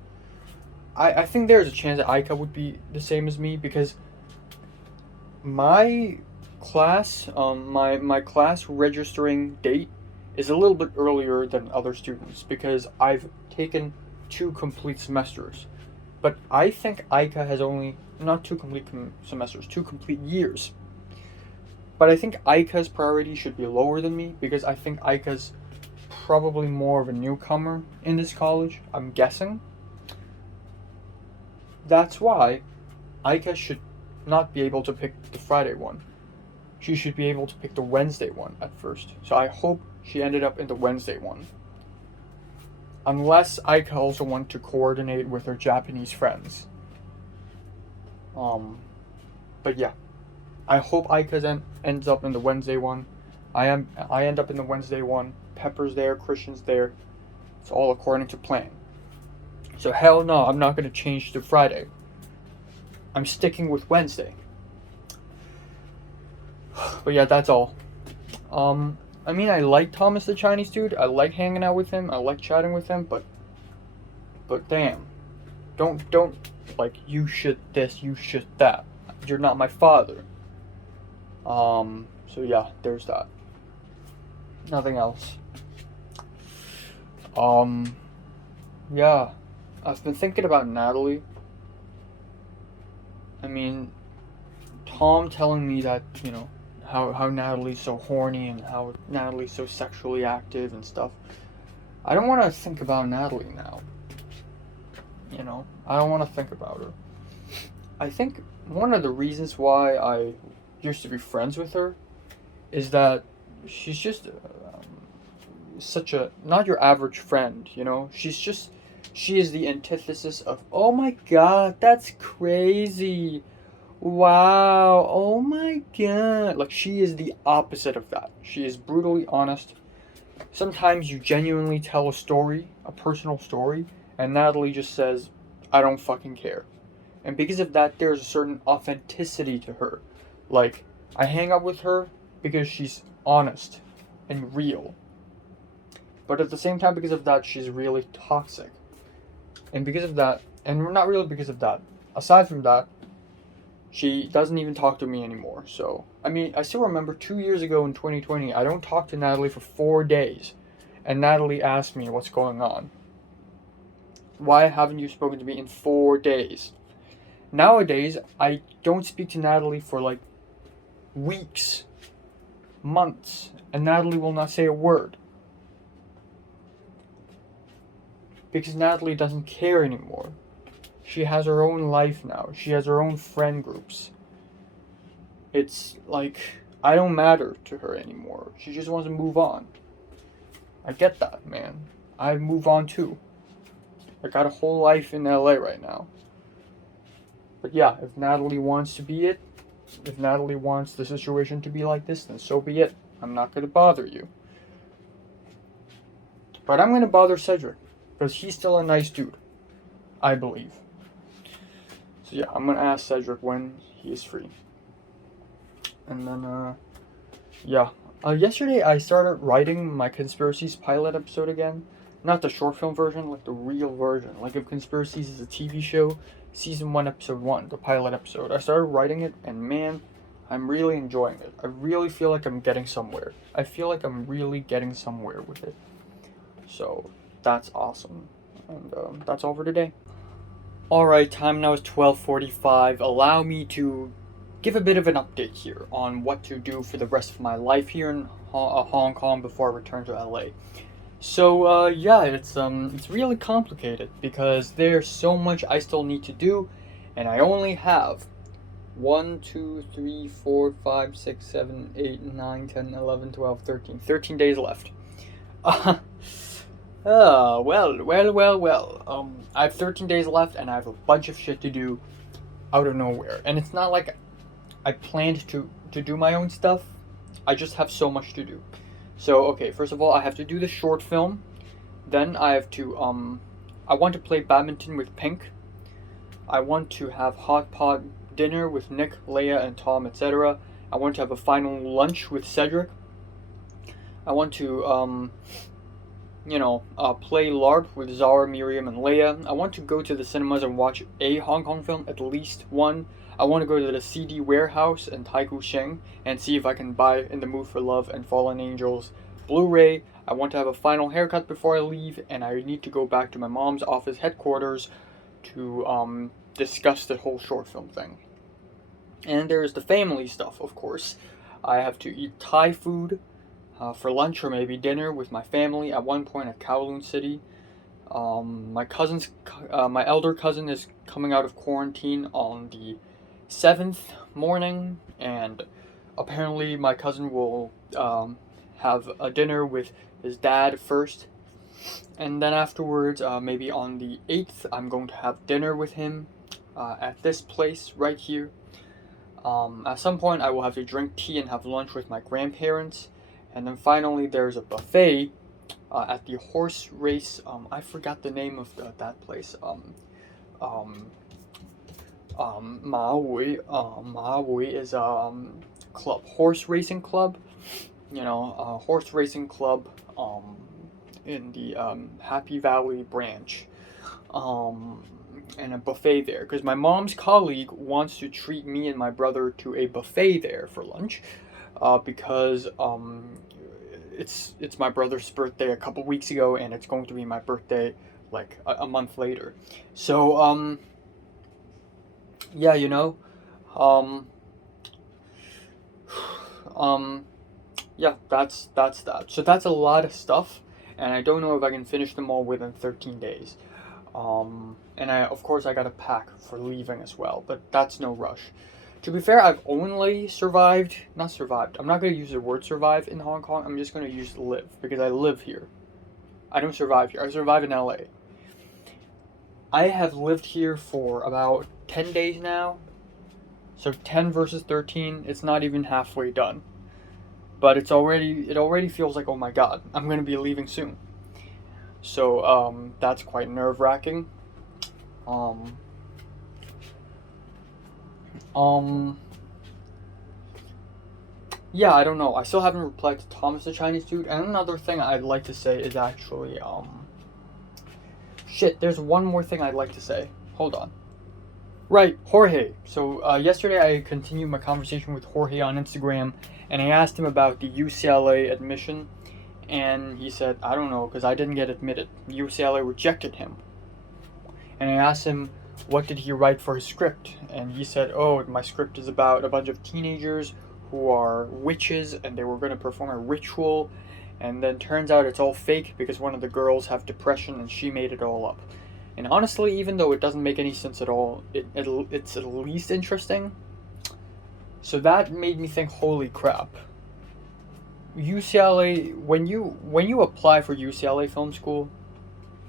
I think there's a chance that Aika would be the same as me because my class, my class registering date is a little bit earlier than other students because I've taken 2 complete semesters. But I think Aika has only, not 2 complete semesters, 2 complete years. But I think Aika's priority should be lower than me because I think Aika's probably more of a newcomer in this college, I'm guessing. That's why Aika should not be able to pick the Friday one. She should be able to pick the Wednesday one at first. So I hope she ended up in the Wednesday one. Unless Aika also wants to coordinate with her Japanese friends. But yeah. I hope Aika ends up in the Wednesday one. I end up in the Wednesday one. Pepper's there, Christian's there. It's all according to plan. So hell no, I'm not going to change to Friday. I'm sticking with Wednesday. But yeah, that's all. I mean, I like Thomas the Chinese dude. I like hanging out with him. I like chatting with him. But damn, don't like you should this, you should that. You're not my father. So yeah, there's that. Nothing else. Yeah, I've been thinking about Natalie. I mean, Tom telling me that, you know, how Natalie's so horny and how Natalie's so sexually active and stuff. I don't want to think about Natalie now. You know, I don't want to think about her. I think one of the reasons why I used to be friends with her is that she's just such a, not your average friend, you know? She is the antithesis of, oh my god, that's crazy. Wow, oh my god. Like, she is the opposite of that. She is brutally honest. Sometimes you genuinely tell a story, a personal story, and Natalie just says, I don't fucking care. And because of that, there's a certain authenticity to her. Like, I hang out with her because she's honest and real. But at the same time, because of that, she's really toxic. And because of that, and not really because of that, aside from that, she doesn't even talk to me anymore. So, I mean, I still remember 2 years ago in 2020, I don't talk to Natalie for 4 days. And Natalie asked me what's going on. Why haven't you spoken to me in 4 days? Nowadays, I don't speak to Natalie for like weeks, months, and Natalie will not say a word. because Natalie doesn't care anymore. She has her own life now. She has her own friend groups. It's like, I don't matter to her anymore. She just wants to move on. I get that, man. I move on too. I got a whole life in LA right now. But yeah, if Natalie wants to be it, if Natalie wants the situation to be like this, then so be it. I'm not going to bother you. But I'm going to bother Cedric, because he's still a nice dude, I believe. So yeah, I'm going to ask Cedric when he is free. And then, yeah. Yesterday I started writing my Conspiracies pilot episode again. Not the short film version, like the real version. Like if Conspiracies is a TV show, season 1, episode 1, the pilot episode. I started writing it, and man, I'm really enjoying it. I really feel like I'm getting somewhere. I feel like I'm really getting somewhere with it. So, that's awesome. And that's all for today. Alright, time now is 12:45. Allow me to give a bit of an update here on what to do for the rest of my life here in Hong Kong before I return to LA. So, yeah, it's really complicated because there's so much I still need to do, and I only have 1, 2, 3, 4, 5, 6, 7, 8, 9, 10, 11, 12, 13. 13 days left. Well. I have 13 days left, and I have a bunch of shit to do out of nowhere. And it's not like I planned to do my own stuff. I just have so much to do. So, okay, first of all, I have to do the short film. Then I have to, I want to play badminton with Pink. I want to have hot pot dinner with Nick, Leia, and Tom, etc. I want to have a final lunch with Cedric. I want to, play LARP with Zara, Miriam, and Leia. I want to go to the cinemas and watch a Hong Kong film, at least one. I want to go to the CD warehouse in Taikoo Shing and see if I can buy In the Mood for Love and Fallen Angels Blu-ray. I want to have a final haircut before I leave, and I need to go back to my mom's office headquarters to discuss the whole short film thing. And there's the family stuff, of course. I have to eat Thai food for lunch or maybe dinner with my family at one point at Kowloon City. My elder cousin is coming out of quarantine on the 7th morning, and apparently my cousin will have a dinner with his dad first, and then afterwards, maybe on the 8th, I'm going to have dinner with him at this place right here. At some point, I will have to drink tea and have lunch with my grandparents, and then finally, there's a buffet at the horse race. I forgot the name of that place. Mawui is a club, horse racing club. Horse racing club in the Happy Valley branch. And a buffet there, because my mom's colleague wants to treat me and my brother to a buffet there for lunch, because it's my brother's birthday a couple weeks ago, and it's going to be my birthday like a month later. So yeah, yeah, that's that. So that's a lot of stuff, and I don't know if I can finish them all within 13 days. And of course I gotta pack for leaving as well, but that's no rush. To be fair, I've only not survived, I'm not gonna use the word survive in Hong Kong, I'm just gonna use live, because I live here. I don't survive here, I survive in LA. I have lived here for about 10 days now, so 10 versus 13, it's not even halfway done. But it already feels like, oh my god, I'm gonna be leaving soon. So, that's quite nerve-wracking. Yeah, I don't know. I still haven't replied to Thomas the Chinese dude. And another thing I'd like to say is actually, shit, there's one more thing I'd like to say. Hold on. Right, Jorge. So, yesterday I continued my conversation with Jorge on Instagram, and I asked him about the UCLA admission. And he said, I don't know, because I didn't get admitted. UCLA rejected him. And I asked him, what did he write for his script? And he said, oh, my script is about a bunch of teenagers who are witches, and they were going to perform a ritual, And then turns out it's all fake because one of the girls have depression and she made it all up. And honestly, even though it doesn't make any sense at all, it's at least interesting. So that made me think, holy crap. UCLA, when you apply for UCLA film school,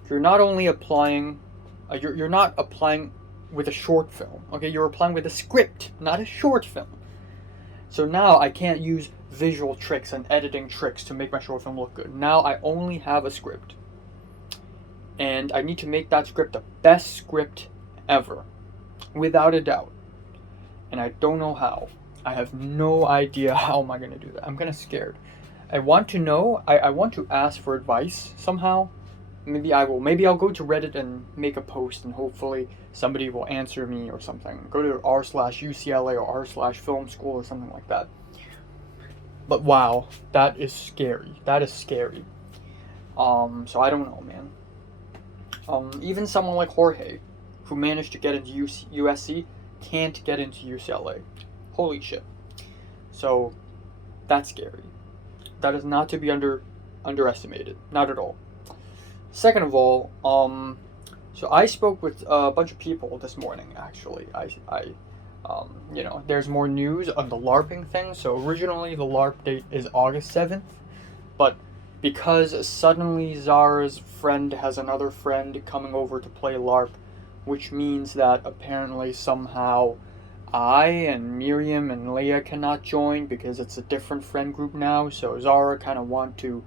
you're not only applying, you're not applying with a short film. Okay, you're applying with a script, not a short film. So now I can't use visual tricks and editing tricks to make my short film look good. Now I only have a script. And I need to make that script the best script ever. Without a doubt. And I don't know how. I have no idea how am I going to do that. I'm kind of scared. I want to know. I want to ask for advice somehow. Maybe I'll go to Reddit and make a post and hopefully somebody will answer me or something. Go to r/UCLA or r/film school or something like that. But wow, that is scary. That is scary. So I don't know, man. Even someone like Jorge, who managed to get into USC, can't get into UCLA. Holy shit. So that's scary. That is not to be underestimated. Not at all. Second of all, so I spoke with a bunch of people this morning. Actually, there's more news on the LARPing thing. So originally the LARP date is August 7th, but because suddenly Zara's friend has another friend coming over to play LARP, which means that apparently somehow I and Miriam and Leia cannot join because it's a different friend group now. So Zara kind of want to,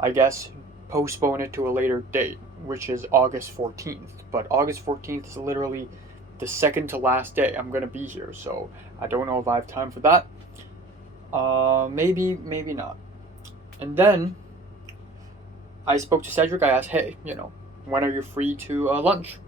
I guess, postpone it to a later date, which is August 14th. But August 14th is literally the second to last day I'm gonna be here, so I don't know if I have time for that. Maybe not. And then I spoke to Cedric. I asked, hey, when are you free to lunch?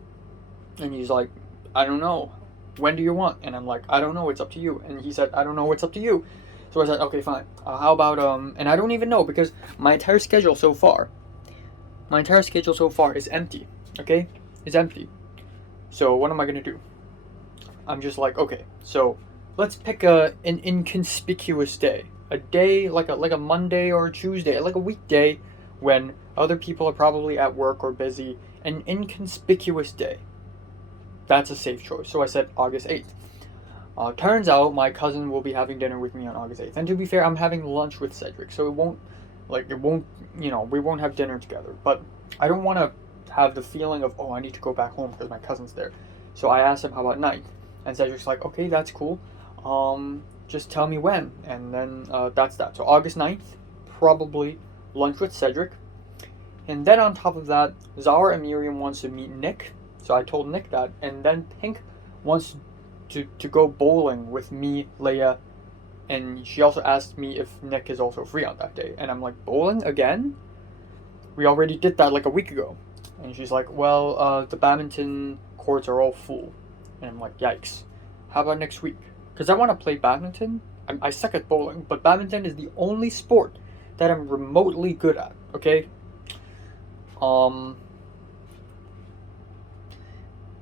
And he's like, I don't know. When do you want? And I'm like, I don't know. It's up to you. And he said, I don't know. It's up to you. So I said, okay, fine. How about and I don't even know because my entire schedule so far is empty. Okay, it's empty. So what am I gonna do? I'm just like, okay. So let's pick an inconspicuous day. A day like a Monday or a Tuesday, like a weekday when other people are probably at work or busy. An inconspicuous day. That's a safe choice. So I said August 8th. Turns out my cousin will be having dinner with me on August 8th. And to be fair, I'm having lunch with Cedric. So we won't have dinner together. But I don't want to have the feeling of, I need to go back home because my cousin's there. So I asked him, how about 9th? And Cedric's like, okay, that's cool. Just tell me when. And then that's that. So August 9th, probably lunch with Cedric. And then on top of that, Zara and Miriam wants to meet Nick. So I told Nick that. And then Pink wants to go bowling with me, Leia, and she also asked me if Nick is also free on that day. And I'm like, bowling again? We already did that like a week ago. And she's like, well, the badminton courts are all full. And I'm like, yikes. How about next week? Because I want to play badminton. I suck at bowling, but badminton is the only sport that I'm remotely good at, okay?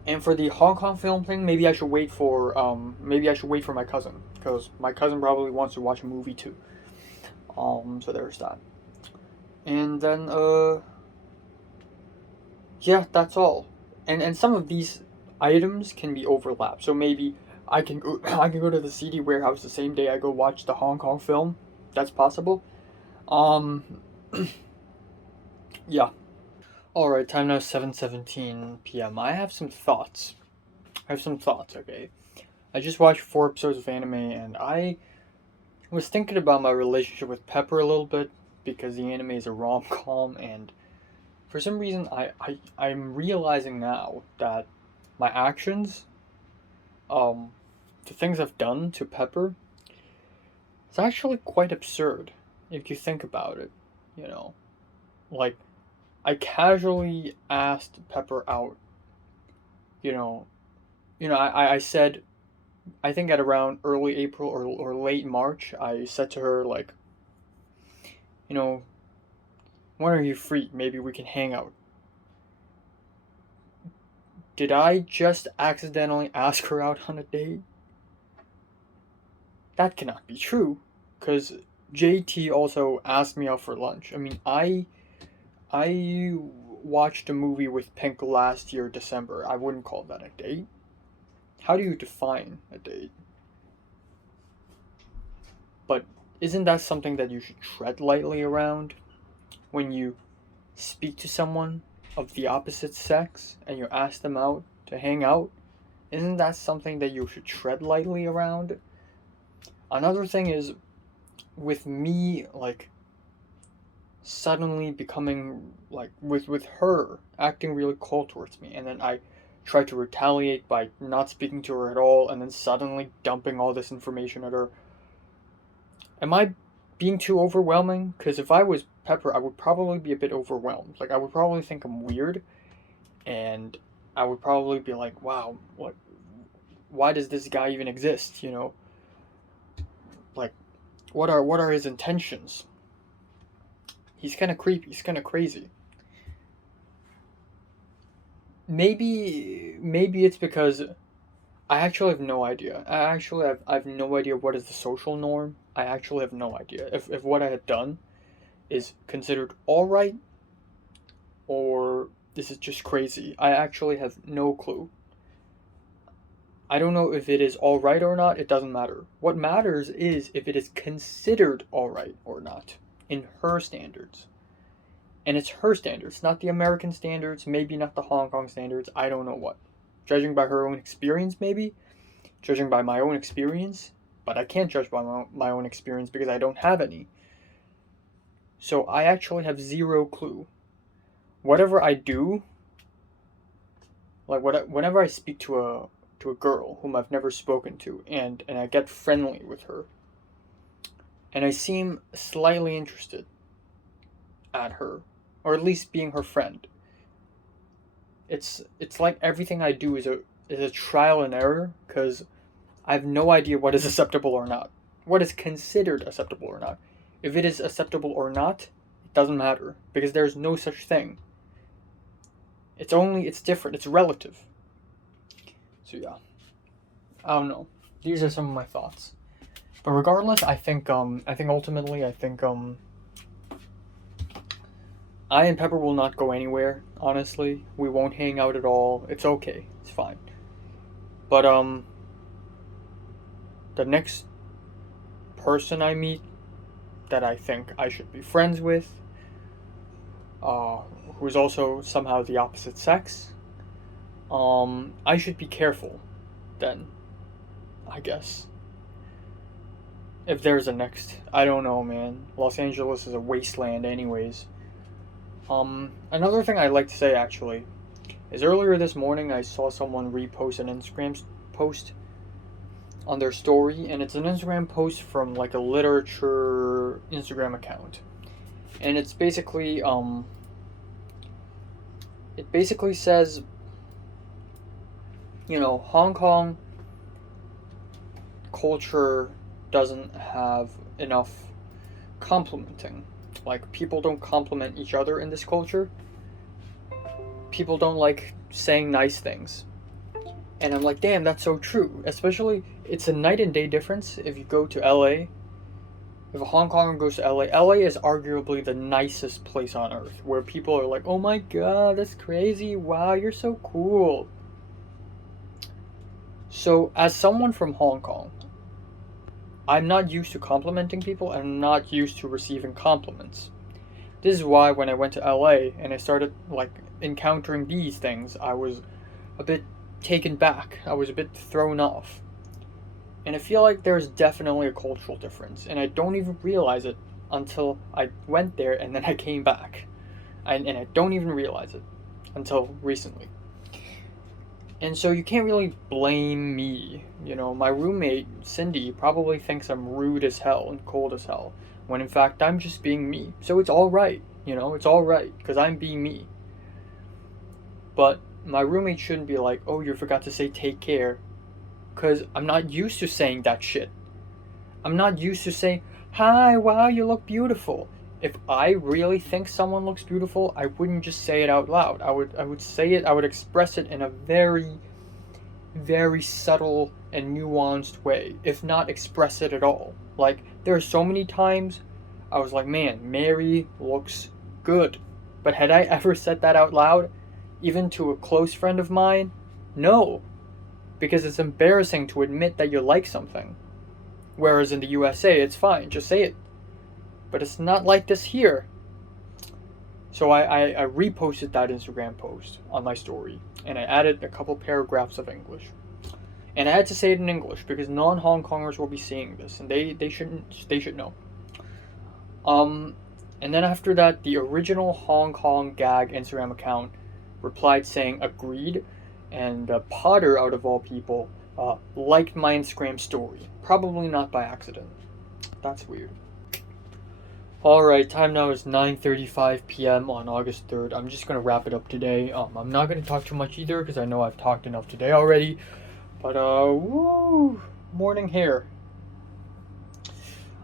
And for the Hong Kong film thing, maybe I should wait for my cousin, because my cousin probably wants to watch a movie too. So there's that. And then yeah, that's all. And some of these items can be overlapped. So maybe I can go to the CD warehouse the same day I go watch the Hong Kong film. That's possible. Yeah. Alright, time now 7:17 p.m. I have some thoughts. Okay? I just watched 4 episodes of anime, and I was thinking about my relationship with Pepper a little bit, because the anime is a rom-com, and for some reason, I'm realizing now that my actions, the things I've done to Pepper, it's actually quite absurd, if you think about it, Like, I casually asked Pepper out. I said, I think at around early April or late March, I said to her, like, when are you free? Maybe we can hang out. Did I just accidentally ask her out on a date? That cannot be true, because JT also asked me out for lunch. I mean, I watched a movie with Pink last year, December. I wouldn't call that a date. How do you define a date? But isn't that something that you should tread lightly around when you speak to someone of the opposite sex and you ask them out to hang out? Isn't that something that you should tread lightly around? Another thing is, with me, like, suddenly becoming, like, with her acting really cold towards me, and then I try to retaliate by not speaking to her at all, and then suddenly dumping all this information at her. Am I being too overwhelming? Because if I was Pepper, I would probably be a bit overwhelmed. Like, I would probably think I'm weird, and I would probably be like, wow, what, why does this guy even exist, you know? Like, what are his intentions? He's kind of creepy, he's kind of crazy. Maybe it's because I actually have no idea. I have no idea what is the social norm. I actually have no idea if what I had done is considered alright, or this is just crazy. I actually have no clue. I don't know if it is alright or not, it doesn't matter. What matters is if it is considered alright or not, in her standards. And it's her standards, not the American standards, maybe not the Hong Kong standards, I don't know what. Judging by her own experience, maybe. Judging by my own experience. But I can't judge by my own experience because I don't have any. So I actually have zero clue. Whatever I do, like whenever I speak to a girl whom I've never spoken to, and I get friendly with her, and I seem slightly interested at her, or at least being her friend, it's like everything I do is a trial and error, because I have no idea what is acceptable or not, what is considered acceptable or not. If it is acceptable or not, it doesn't matter, because there's no such thing. It's different, it's relative. So yeah, I don't know. These are some of my thoughts. But regardless, I think ultimately, I and Pepper will not go anywhere, honestly. We won't hang out at all. It's okay. It's fine. But the next person I meet that I think I should be friends with, who is also somehow the opposite sex, I should be careful then, I guess. If there's a next. I don't know, man. Los Angeles is a wasteland anyways. Another thing I'd like to say, actually, is earlier this morning I saw someone repost an Instagram post on their story, and it's an Instagram post from, like, a literature Instagram account. And it's basically, it basically says, you know, Hong Kong culture doesn't have enough complimenting. Like, people don't compliment each other in this culture. People don't like saying nice things. And I'm like, damn, that's so true. Especially, it's a night and day difference if you go to LA. If a Hong Konger goes to LA, LA is arguably the nicest place on earth, where people are like, oh my god, that's crazy, wow, you're so cool. So, as someone from Hong Kong, I'm not used to complimenting people, and I'm not used to receiving compliments. This is why when I went to LA and I started, like, encountering these things, I was a bit taken back. I was a bit thrown off. And I feel like there's definitely a cultural difference, and I don't even realize it until I went there and then I came back. And I don't even realize it until recently. And so you can't really blame me. You know, my roommate, Cindy, probably thinks I'm rude as hell and cold as hell, when in fact I'm just being me. So it's alright, you know, it's alright, because I'm being me. But my roommate shouldn't be like, oh, you forgot to say take care, because I'm not used to saying that shit. I'm not used to saying, hi, wow, you look beautiful. If I really think someone looks beautiful, I wouldn't just say it out loud. I would say it, I would express it in a very, very subtle and nuanced way, if not express it at all. Like, There are so many times I was like, man, Mary looks good. But had I ever said that out loud, even to a close friend of mine? No. Because it's embarrassing to admit that you like something. Whereas in the USA, it's fine, just say it. But it's not like this here. So I reposted that Instagram post on my story, and I added a couple paragraphs of English. And I had to say it in English because non-Hong Kongers will be seeing this, and they should know. And then after that, the original Hong Kong gag Instagram account replied saying agreed, and Potter, out of all people, liked my Instagram story. Probably not by accident. That's weird. Alright, time now is 9:35 p.m. on August 3rd. I'm just going to wrap it up today. I'm not going to talk too much either because I know I've talked enough today already. But, woo! Morning hair.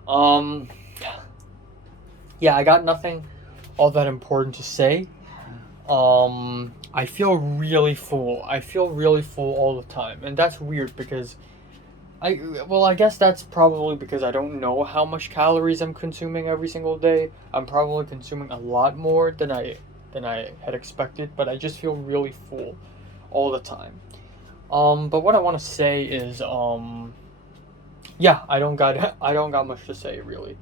Yeah, I got nothing all that important to say. I feel really full. I feel really full all the time. And that's weird because I guess that's probably because I don't know how much calories I'm consuming every single day. I'm probably consuming a lot more than I had expected, but I just feel really full all the time. But what I want to say is, yeah, I don't got much to say really.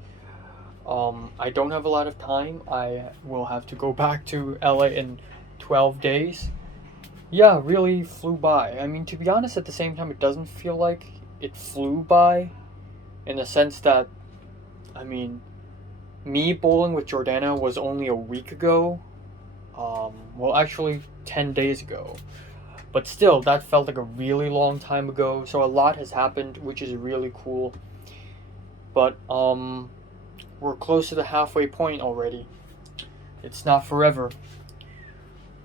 I don't have a lot of time. I will have to go back to LA in 12 days. Yeah, really flew by. I mean, to be honest, at the same time, it doesn't feel like it flew by, in the sense that, I mean, me bowling with Jordana was only a week ago. Well, actually 10 days ago. But still, that felt like a really long time ago. So a lot has happened, which is really cool. But, we're close to the halfway point already. It's not forever.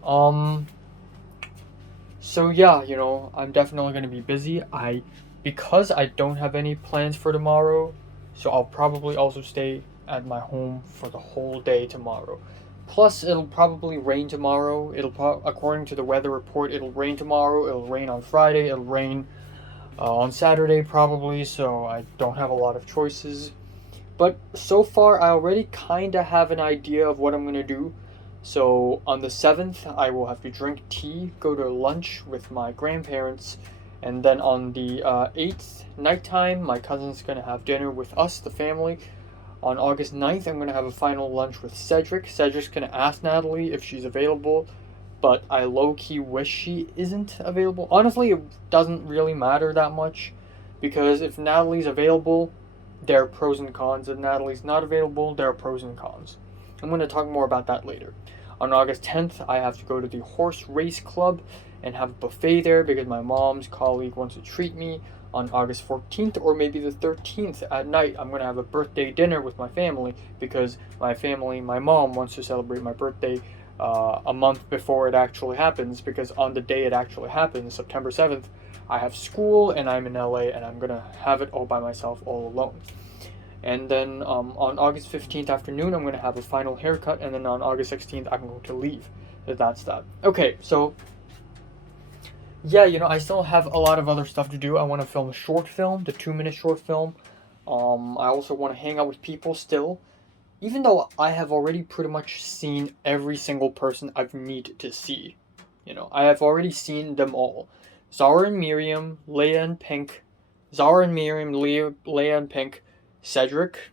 So yeah, you know, I'm definitely going to be busy. Because I don't have any plans for tomorrow, so I'll probably also stay at my home for the whole day tomorrow. Plus, it'll probably rain tomorrow. According to the weather report, it'll rain tomorrow. It'll rain on Friday. It'll rain on Saturday probably, so I don't have a lot of choices. But so far, I already kind of have an idea of what I'm going to do. So on the 7th, I will have to drink tea, go to lunch with my grandparents, and then on the 8th, nighttime, my cousin's going to have dinner with us, the family. On August 9th, I'm going to have a final lunch with Cedric. Cedric's going to ask Natalie if she's available, but I low-key wish she isn't available. Honestly, it doesn't really matter that much, because if Natalie's available, there are pros and cons. If Natalie's not available, there are pros and cons. I'm going to talk more about that later. On August 10th, I have to go to the horse race club and have a buffet there because my mom's colleague wants to treat me. On August 14th or maybe the 13th at night, I'm going to have a birthday dinner with my family because my mom wants to celebrate my birthday a month before it actually happens, because on the day it actually happens, September 7th, I have school and I'm in LA and I'm going to have it all by myself, all alone. And then on August 15th afternoon, I'm going to have a final haircut, and then on August 16th, I'm going to leave. That's that. Okay, so yeah, you know, I still have a lot of other stuff to do. I want to film a short film, the 2-minute short film. I also want to hang out with people still, even though I have already pretty much seen every single person I need to see. You know, I have already seen them all. Zara and Miriam, Leia and Pink, Leia and Pink, Cedric,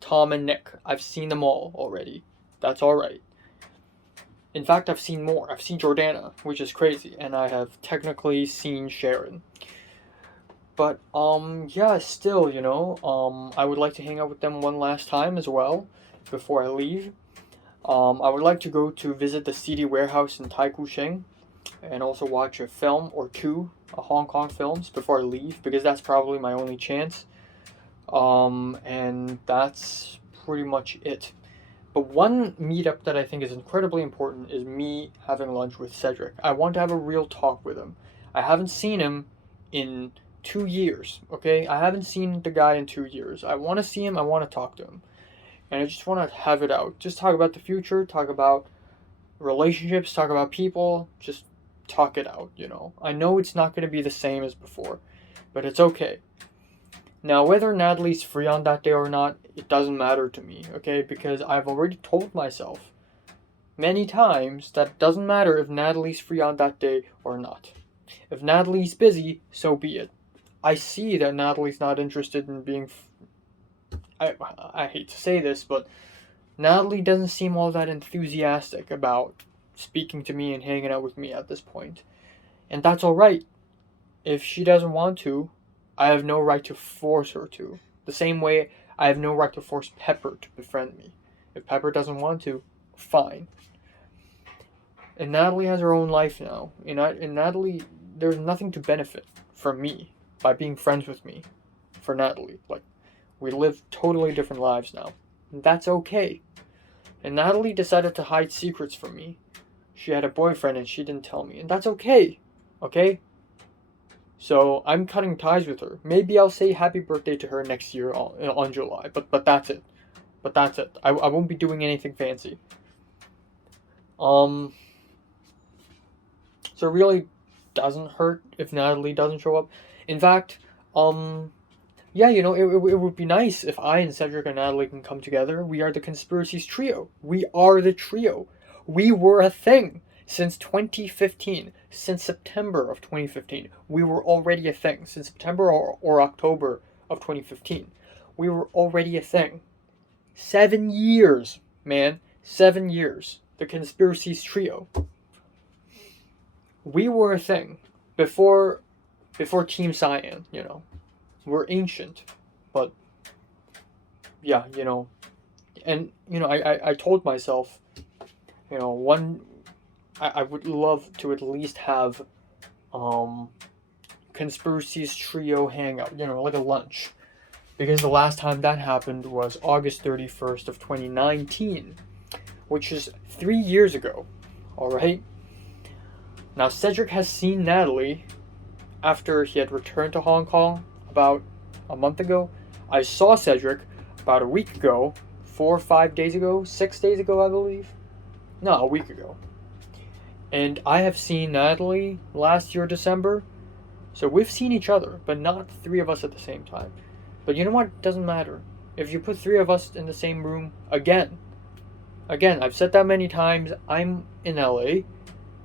Tom, and Nick. I've seen them all already. That's alright. In fact, I've seen more. I've seen Jordana, which is crazy, and I have technically seen Sharon. But, yeah, still, you know, I would like to hang out with them one last time as well, before I leave. I would like to go to visit the CD warehouse in Taikoo Shing, and also watch a film or two, Hong Kong films, before I leave, because that's probably my only chance. And that's pretty much it. But one meetup that I think is incredibly important is me having lunch with Cedric. I want to have a real talk with him. I haven't seen him in 2 years, okay? I haven't seen the guy in 2 years. I want to see him, I want to talk to him. And I just want to have it out. Just talk about the future, talk about relationships, talk about people, just talk it out, you know? I know it's not going to be the same as before, but it's okay. Now, whether Natalie's free on that day or not, it doesn't matter to me, okay? Because I've already told myself many times that it doesn't matter if Natalie's free on that day or not. If Natalie's busy, so be it. I see that Natalie's not interested in being... I hate to say this, but Natalie doesn't seem all that enthusiastic about speaking to me and hanging out with me at this point. And that's alright. If she doesn't want to, I have no right to force her to. The same way I have no right to force Pepper to befriend me. If Pepper doesn't want to, fine. And Natalie has her own life now. And Natalie, there's nothing to benefit from me by being friends with me for Natalie. Like, we live totally different lives now. And that's okay. And Natalie decided to hide secrets from me. She had a boyfriend and she didn't tell me. And that's okay. Okay? So I'm cutting ties with her. Maybe I'll say happy birthday to her next year on July. But that's it. But that's it. I won't be doing anything fancy. So it really doesn't hurt if Natalie doesn't show up. In fact, yeah, you know, it would be nice if I and Cedric and Natalie can come together. We are the Conspiracies trio. We are the trio. We were a thing since 2015. Since September of 2015. We were already a thing. Since September or October of 2015. We were already a thing. 7 years, man. 7 years. The Conspiracies trio. We were a thing before Team Cyan, you know. We're ancient, but yeah, you know, and you know, I told myself, you know, I would love to at least have Conspiracies trio hangout, you know, like a lunch, because the last time that happened was August 31st of 2019, which is 3 years ago. All right. Now, Cedric has seen Natalie after he had returned to Hong Kong about a month ago. I saw Cedric about a week ago, 4 or 5 days ago, 6 days ago, I believe. No, a week ago. And I have seen Natalie last year, December. So we've seen each other, but not the three of us at the same time. But you know what? It doesn't matter. If you put three of us in the same room, again, I've said that many times, I'm in LA.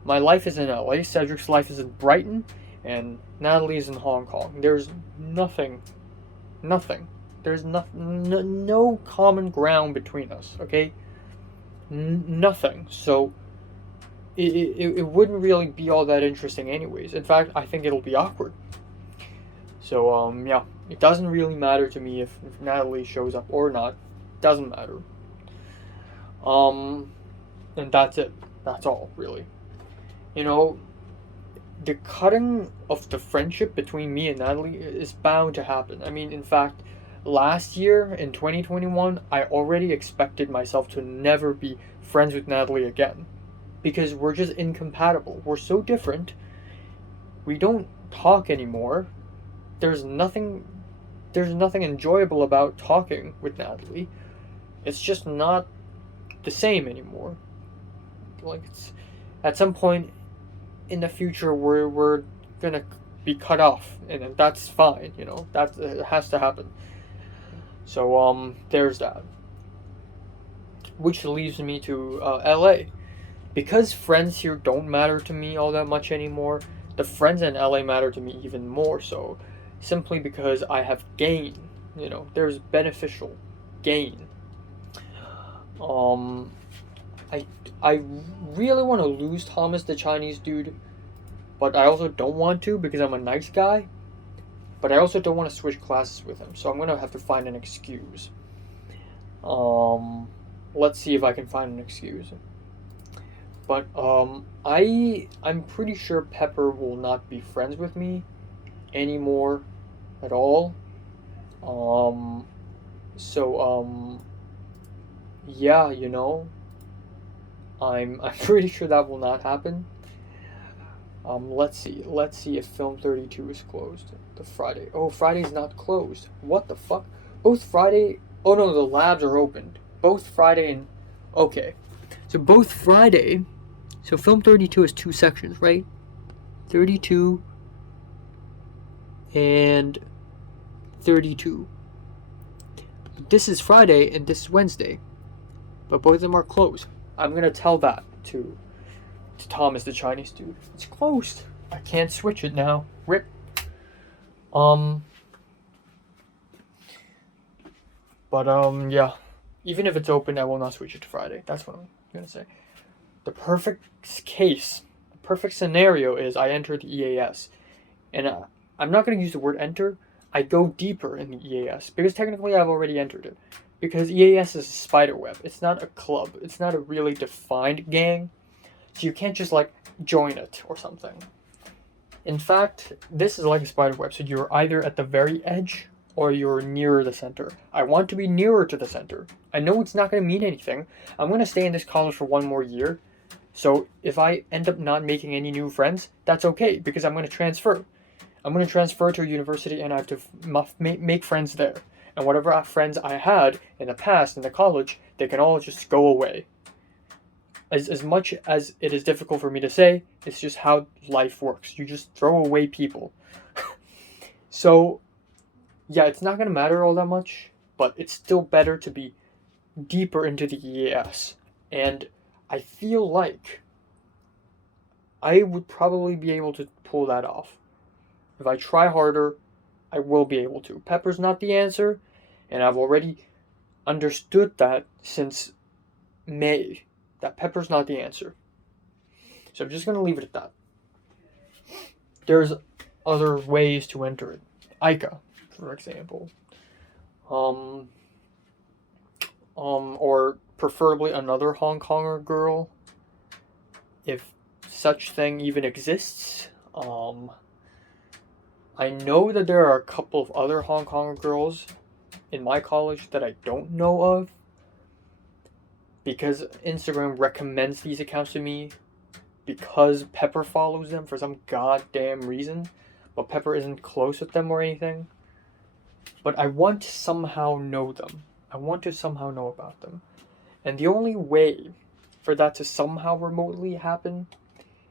My life is in LA, Cedric's life is in Brighton, and Natalie's in Hong Kong. There's nothing. There's no common ground between us, okay? Nothing. So, it wouldn't really be all that interesting anyways. In fact, I think it'll be awkward. So, yeah. It doesn't really matter to me if Natalie shows up or not. Doesn't matter. And that's it. That's all, really. You know, the cutting of the friendship between me and Natalie is bound to happen. I mean, in fact, last year in 2021, I already expected myself to never be friends with Natalie again. Because we're just incompatible. We're so different. We don't talk anymore. There's nothing enjoyable about talking with Natalie. It's just not the same anymore. Like, it's at some point in the future we're gonna be cut off, and that's fine, you know, that has to happen. So there's that, which leads me to LA. Because friends here don't matter to me all that much anymore, the friends in LA matter to me even more so, simply because I have gain, you know, there's beneficial gain. I really want to lose Thomas, the Chinese dude, but I also don't want to because I'm a nice guy. But I also don't want to switch classes with him, so I'm gonna have to find an excuse. Let's see if I can find an excuse. But I'm pretty sure Pepper will not be friends with me anymore at all. Yeah, you know, I'm pretty sure that will not happen. Let's see if Film 32 is closed. The Friday. Oh, Friday's not closed. What the fuck? Both Friday. Oh no, the labs are opened. Both Friday and. Okay. So both Friday. So Film 32 has 2 sections, right? 32 and 8:32. This is Friday and this is Wednesday, but both of them are closed. I'm gonna tell that to Thomas, the Chinese dude. It's closed. I can't switch it now. Rip. Yeah. Even if it's open, I will not switch it to Friday. That's what I'm gonna say. The perfect case, the perfect scenario is I enter the EAS, and I'm not gonna use the word enter. I go deeper in the EAS because technically I've already entered it. Because EAS is a spider web. It's not a club. It's not a really defined gang. So you can't just like join it or something. In fact, this is like a spider web. So you're either at the very edge or you're nearer the center. I want to be nearer to the center. I know it's not going to mean anything. I'm going to stay in this college for 1 more year. So if I end up not making any new friends, that's okay because I'm going to transfer. I'm going to transfer to a university and I have to make friends there. And whatever friends I had in the past in the college, they can all just go away. As much as it is difficult for me to say, it's just how life works. You just throw away people. So, yeah, it's not going to matter all that much, but it's still better to be deeper into the EAS. And I feel like I would probably be able to pull that off. If I try harder, I will be able to. Pepper's not the answer, and I've already understood that since May. That pepper's not the answer. So I'm just going to leave it at that. There's other ways to enter it. Ica, for example. Or preferably another Hong Konger girl. If such thing even exists. I know that there are a couple of other Hong Konger girls in my college that I don't know of. Because Instagram recommends these accounts to me because Pepper follows them for some goddamn reason. But Pepper isn't close with them or anything. But I want to somehow know them. I want to somehow know about them. And the only way for that to somehow remotely happen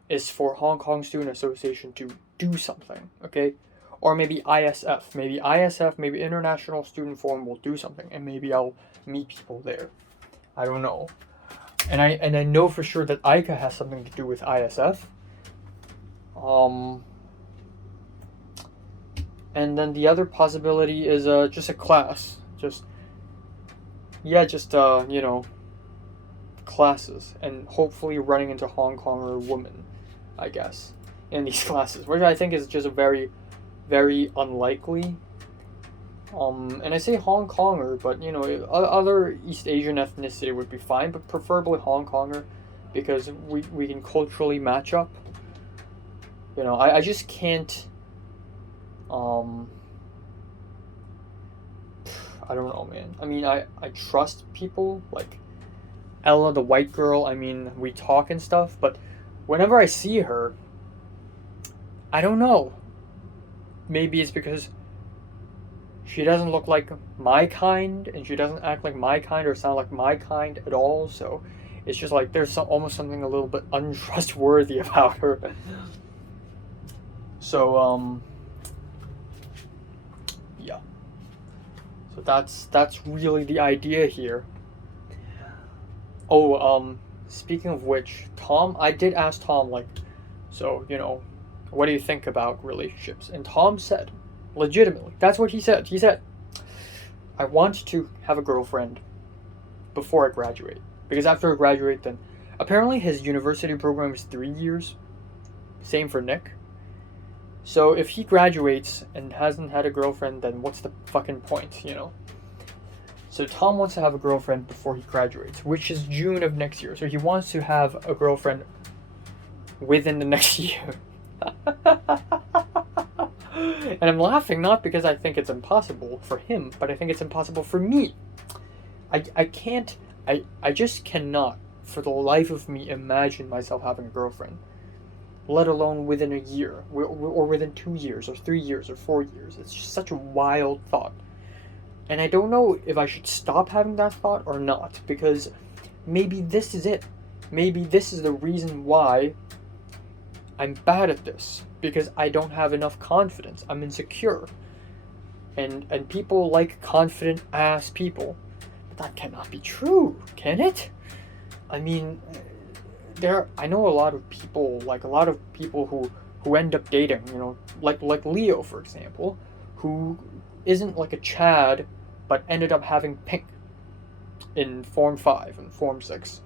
is for Hong Kong Student Association to do something, okay? Or maybe ISF. Maybe International Student Forum will do something. And maybe I'll meet people there. I don't know. And I know for sure that ICA has something to do with ISF. And then the other possibility is just a class. Classes. And hopefully running into Hong Konger women, I guess, in these classes. Which I think is just a very, very unlikely. And I say Hong Konger, but other East Asian ethnicity would be fine, but preferably Hong Konger, because we can culturally match up. I just can't. I don't know, man. I mean, I trust people like Ella, the white girl. I mean, we talk and stuff, but whenever I see her, I don't know. Maybe it's because she doesn't look like my kind, and she doesn't act like my kind or sound like my kind at all, so it's just like there's almost something a little bit untrustworthy about her. So, yeah. So that's really the idea here. Oh, speaking of which, Tom, I did ask Tom, like, so, what do you think about relationships? And Tom said, legitimately, that's what he said. He said, I want to have a girlfriend before I graduate. Because after I graduate, then apparently his university program is 3 years. Same for Nick. So if he graduates and hasn't had a girlfriend, then what's the fucking point, So Tom wants to have a girlfriend before he graduates, which is June of next year. So he wants to have a girlfriend within the next year. And I'm laughing not because I think it's impossible for him, but I think it's impossible for me. I just cannot, for the life of me, imagine myself having a girlfriend. Let alone within a year, or within 2 years, or 3 years, or 4 years. It's just such a wild thought. And I don't know if I should stop having that thought or not, because maybe this is it. Maybe this is the reason why I'm bad at this, because I don't have enough confidence. I'm insecure. and people like confident ass people. But that cannot be true, can it? I mean, I know a lot of people who end up dating, like Leo, for example, who isn't like a Chad, but ended up having Pink in Form 5 and Form 6.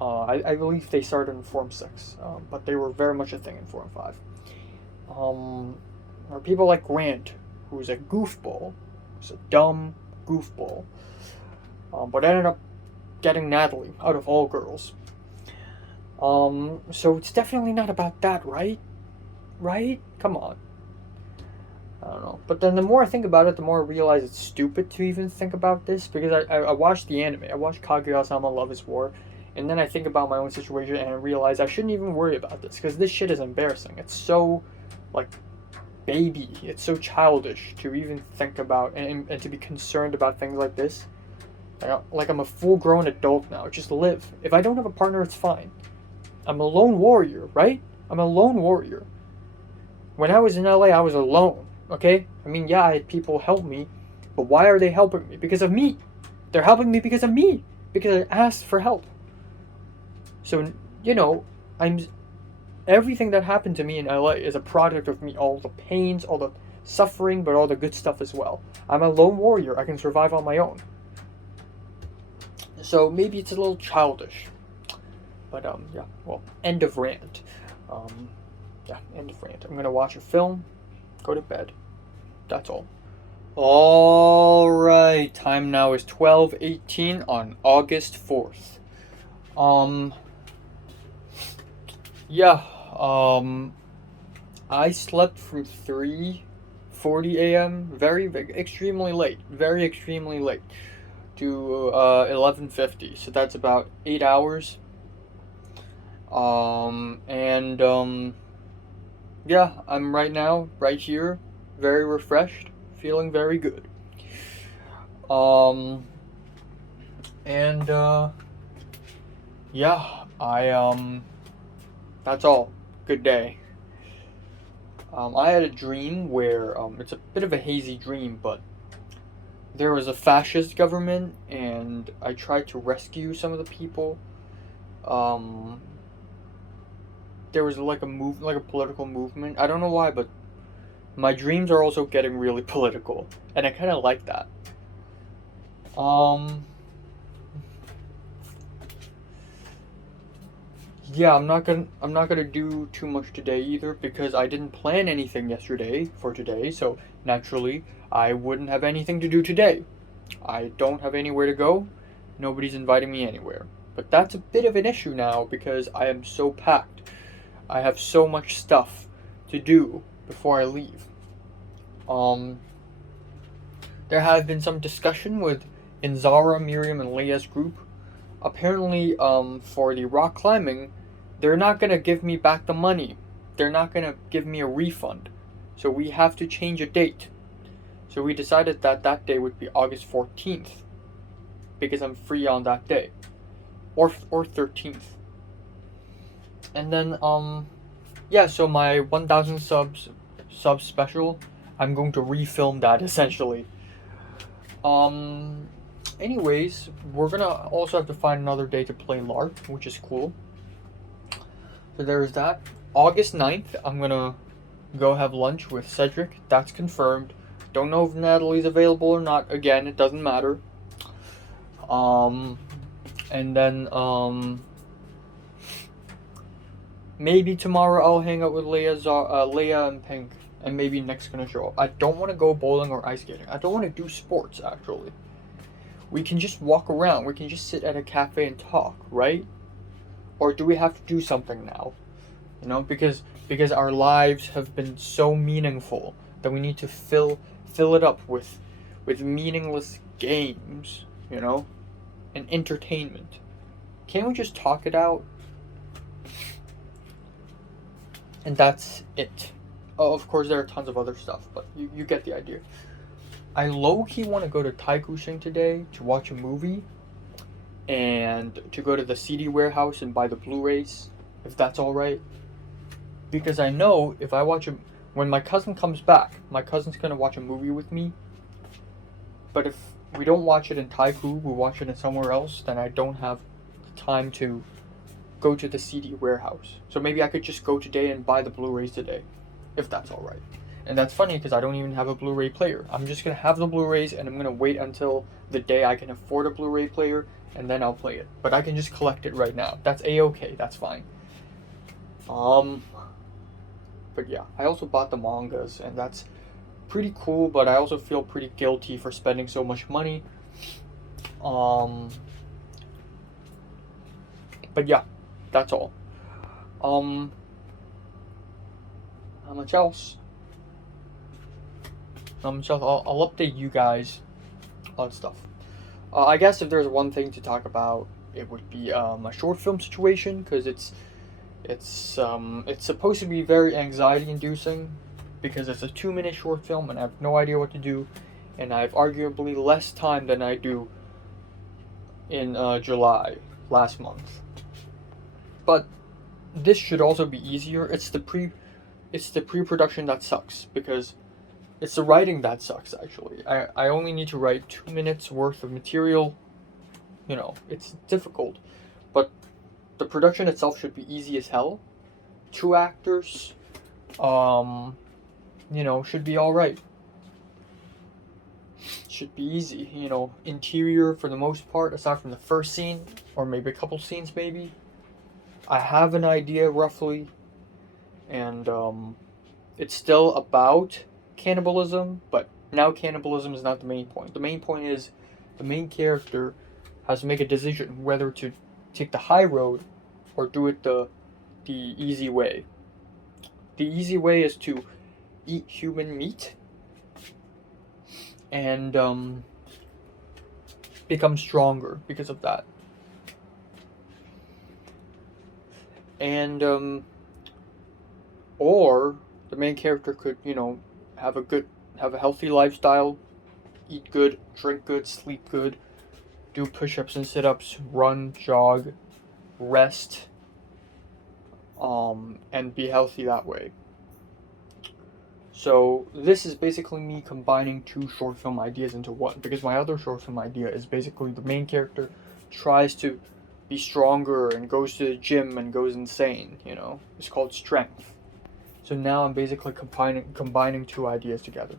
I believe they started in Form 6, but they were very much a thing in Form 5. Or people like Grant, who's a goofball, who's a dumb goofball, but ended up getting Natalie out of all girls. So it's definitely not about that, right? Right? Come on. I don't know. But then the more I think about it, the more I realize it's stupid to even think about this, because I watched the anime. I watched Kaguya-sama Love is War, and then I think about my own situation and I realize I shouldn't even worry about this, because this shit is embarrassing. It's so, like, baby. It's so childish to even think about and to be concerned about things like this. Like I'm a full-grown adult now. Just live. If I don't have a partner, it's fine. I'm a lone warrior, right? I'm a lone warrior. When I was in LA, I was alone, okay? I mean, yeah, I had people help me, but why are they helping me? Because of me. They're helping me because of me. Because I asked for help. So, everything that happened to me in LA is a product of me. All the pains, all the suffering, but all the good stuff as well. I'm a lone warrior. I can survive on my own. So maybe it's a little childish. But, yeah, well, end of rant. End of rant. I'm gonna watch a film, go to bed. That's all. Alright, time now is 12:18 on August 4th. I slept from 3:40 a.m. very extremely late, to 11:50. So that's about 8 hours. I'm right here, very refreshed, feeling very good. That's all. Good day. I had a dream where, it's a bit of a hazy dream, but there was a fascist government, and I tried to rescue some of the people. There was like a political movement. I don't know why, but my dreams are also getting really political, and I kind of like that. I'm not gonna do too much today either, because I didn't plan anything yesterday for today, so naturally I wouldn't have anything to do today. I don't have anywhere to go. Nobody's inviting me anywhere. But that's a bit of an issue now, because I am so packed. I have so much stuff to do before I leave. There have been some discussion in Zara, Miriam, and Leia's group. Apparently, for the rock climbing, they're not gonna give me back the money. They're not gonna give me a refund. So we have to change a date. So we decided that day would be August 14th, because I'm free on that day, or 13th. And then, so my 1,000 subs special, I'm going to refilm that, essentially. Anyways, we're gonna also have to find another day to play LARP, which is cool. So there's that. August 9th, I'm gonna go have lunch with Cedric. That's confirmed. Don't know if Natalie's available or not. Again, it doesn't matter. And then, maybe tomorrow I'll hang out with Leia and Pink, and maybe Nick's gonna show up. I don't want to go bowling or ice skating. I don't want to do sports, actually. We can just walk around. We can just sit at a cafe and talk, right? Or do we have to do something now? Because our lives have been so meaningful that we need to fill it up with meaningless games, and entertainment. Can't we just talk it out? And that's it. Oh, of course, there are tons of other stuff, but you get the idea. I low-key want to go to Taikushing today to watch a movie, and to go to the CD warehouse and buy the Blu-rays, if that's alright. Because I know if I watch when my cousin comes back, my cousin's gonna watch a movie with me. But if we don't watch it in Taiku, we watch it in somewhere else, then I don't have time to go to the CD warehouse. So maybe I could just go today and buy the Blu-rays today, if that's alright. And that's funny because I don't even have a Blu-ray player. I'm just gonna have the Blu-rays and I'm gonna wait until the day I can afford a Blu-ray player and then I'll play it. But I can just collect it right now. That's a-okay, that's fine. But yeah, I also bought the mangas and that's pretty cool, but I also feel pretty guilty for spending so much money. But yeah, that's all. How much else? I'll update you guys on stuff. I guess if there's one thing to talk about, it would be a short film situation, because it's supposed to be very anxiety-inducing, because it's a 2-minute short film and I have no idea what to do, and I have arguably less time than I do in July last month. But this should also be easier. It's the pre-production that sucks, because it's the writing that sucks, actually. I only need to write 2 minutes worth of material. You know, it's difficult. But the production itself should be easy as hell. 2 actors, you know, should be alright. Should be easy, you know. Interior, for the most part, aside from the first scene, or maybe a couple scenes, maybe. I have an idea, roughly. And, it's still about cannibalism, but now cannibalism is not the main point. The main point is the main character has to make a decision whether to take the high road or do it the easy way. The easy way is to eat human meat and become stronger because of that. And or the main character could, you know, have a healthy lifestyle, eat good, drink good, sleep good, do push-ups and sit-ups, run, jog, rest, and be healthy that way. So this is basically me combining 2 short film ideas into one, because my other short film idea is basically the main character tries to be stronger and goes to the gym and goes insane, you know. It's called Strength. So now I'm basically combining 2 ideas together.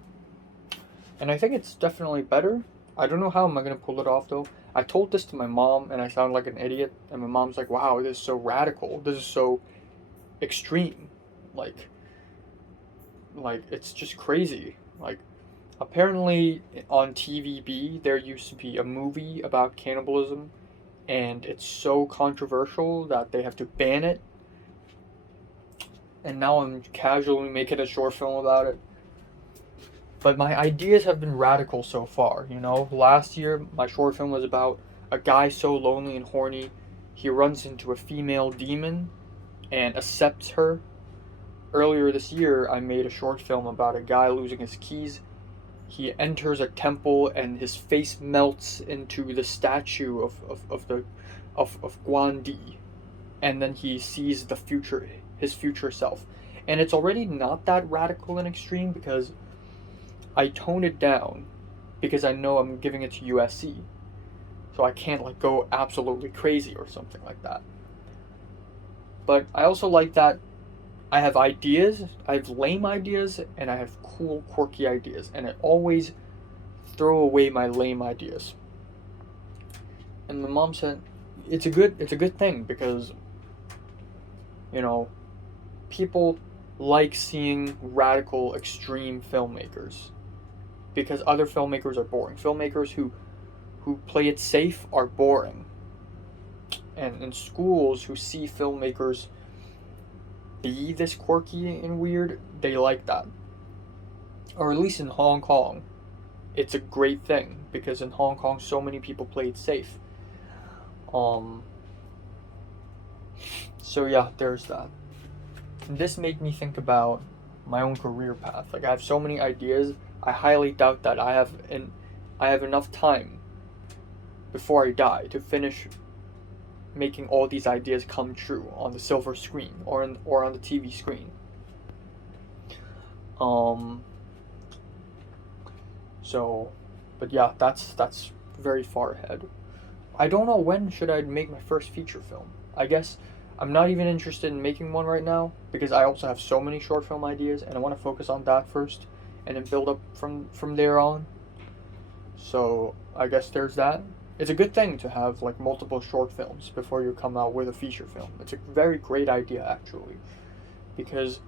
And I think it's definitely better. I don't know how I'm going to pull it off, though. I told this to my mom and I sound like an idiot. And my mom's like, wow, this is so radical. This is so extreme. Like it's just crazy. Like, apparently on TVB there used to be a movie about cannibalism. And it's so controversial that they have to ban it. And now I'm casually making a short film about it. But my ideas have been radical so far, you know. Last year, my short film was about a guy so lonely and horny, he runs into a female demon and accepts her. Earlier this year, I made a short film about a guy losing his keys. He enters a temple and his face melts into the statue of Guandi. And then he sees the future, his future self. And it's already not that radical and extreme because I tone it down because I know I'm giving it to USC. So I can't like go absolutely crazy or something like that. But I also like that I have ideas, I have lame ideas, and I have cool, quirky ideas. And I always throw away my lame ideas. And my mom said, it's a good thing because, you know, people like seeing radical, extreme filmmakers because other filmmakers are boring. Filmmakers who play it safe are boring. And in schools who see filmmakers be this quirky and weird, they like that. Or at least in Hong Kong, it's a great thing because in Hong Kong so many people play it safe. So yeah, there's that. And this made me think about my own career path. Like I have so many ideas. I highly doubt that I have enough time before I die to finish making all these ideas come true on the silver screen or on the TV screen. Um. So, but yeah, that's very far ahead. I don't know when should I make my first feature film. I guess I'm not even interested in making one right now because I also have so many short film ideas and I want to focus on that first and then build up from there on. So, I guess there's that. It's a good thing to have like multiple short films before you come out with a feature film. It's a very great idea actually because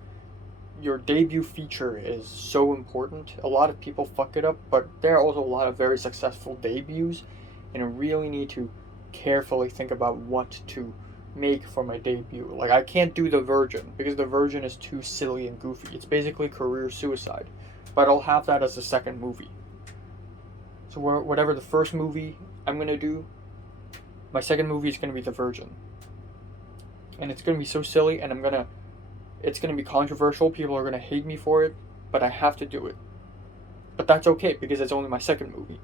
your debut feature is so important. A lot of people fuck it up, but there are also a lot of very successful debuts, and I really need to carefully think about what to make for my debut. Like, I can't do The Virgin because The Virgin is too silly and goofy. It's basically career suicide, but I'll have that as the second movie. So whatever the first movie I'm gonna do, my second movie is gonna be The Virgin, and it's gonna be so silly, and it's going to be controversial. People are going to hate me for it, but I have to do it. But that's okay because it's only my second movie.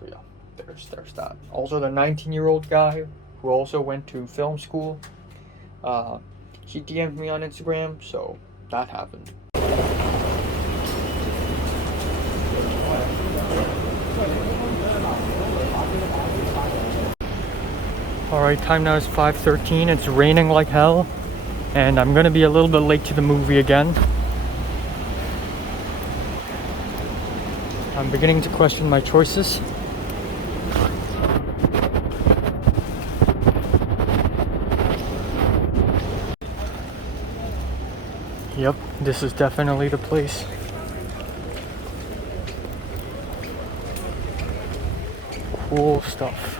So yeah, there's that. Also, the 19-year-old guy who also went to film school, he DM'd me on Instagram, so that happened. Alright, time now is 5:13. It's raining like hell. And I'm gonna be a little bit late to the movie again. I'm beginning to question my choices. Yep, this is definitely the place. Cool stuff.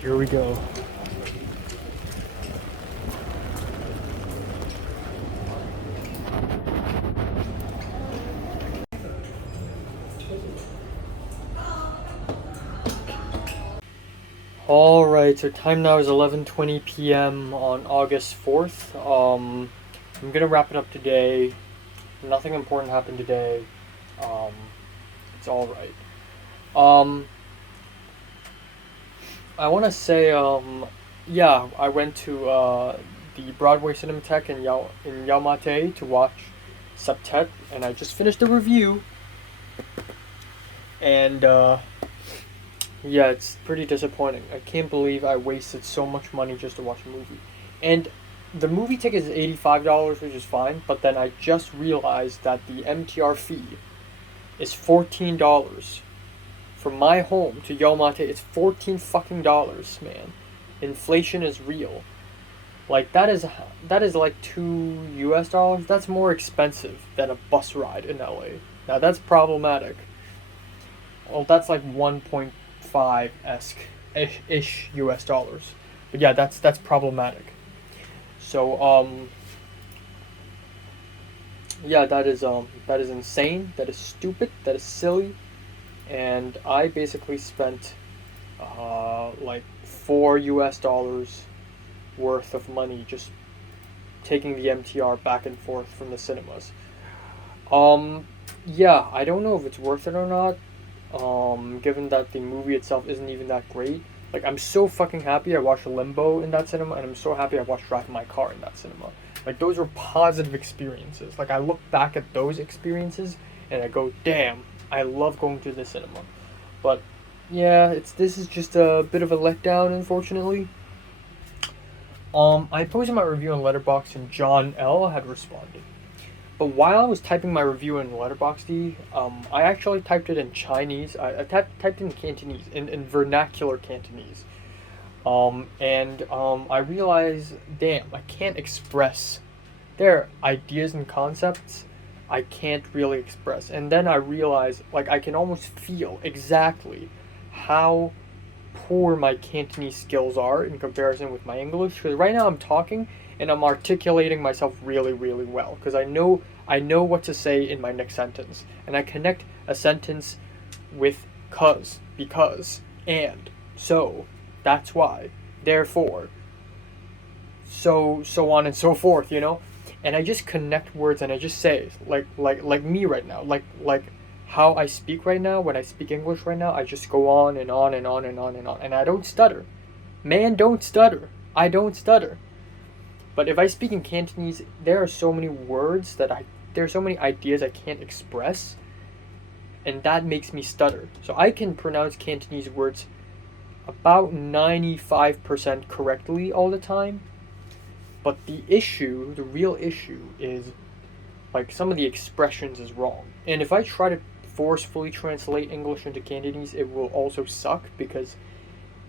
Here we go. Alright, so time now is 11:20 p.m. on August 4th. I'm gonna wrap it up today. Nothing important happened today. It's alright. I wanna say, yeah, I went to the Broadway Cinematheque in Yaomate to watch Septet, and I just finished the review. And yeah, it's pretty disappointing. I can't believe I wasted so much money just to watch a movie. And the movie ticket is $85, which is fine, but then I just realized that the MTR fee is $14. From my home to Yaomate, it's $14 fucking dollars, man. Inflation is real. Like, that is like $2. That's more expensive than a bus ride in LA. Now, that's problematic. Well, that's like 1.5 ish US dollars. But yeah, that's problematic. So yeah, that is insane, that is stupid, that is silly, and I basically spent like $4 worth of money just taking the MTR back and forth from the cinemas. Yeah, I don't know if it's worth it or not. Given that the movie itself isn't even that great. Like, I'm so fucking happy I watched Limbo in that cinema, and I'm so happy I watched Drive My Car in that cinema. Like, those were positive experiences. Like, I look back at those experiences, and I go, damn, I love going to the cinema. But, yeah, this is just a bit of a letdown, unfortunately. I posted my review on Letterboxd, and John L. had responded. But while I was typing my review in Letterboxd, I actually typed it in Chinese. I typed in Cantonese, in vernacular Cantonese. And I realized, damn, I can't express. There are ideas and concepts I can't really express. And then I realized, like, I can almost feel exactly how poor my Cantonese skills are in comparison with my English. Because right now I'm talking and I'm articulating myself really, really well. Because I know what to say in my next sentence. And I connect a sentence with cause, because, and, so, that's why, therefore, so on and so forth, you know? And I just connect words and I just say, like me right now, like how I speak right now, when I speak English right now, I just go on and on and on and on and on. And I don't stutter. Man, don't stutter. I don't stutter. But if I speak in Cantonese, there are so many words there are so many ideas I can't express, and that makes me stutter. So I can pronounce Cantonese words about 95% correctly all the time, but the real issue is like some of the expressions is wrong. And if I try to forcefully translate English into Cantonese, it will also suck because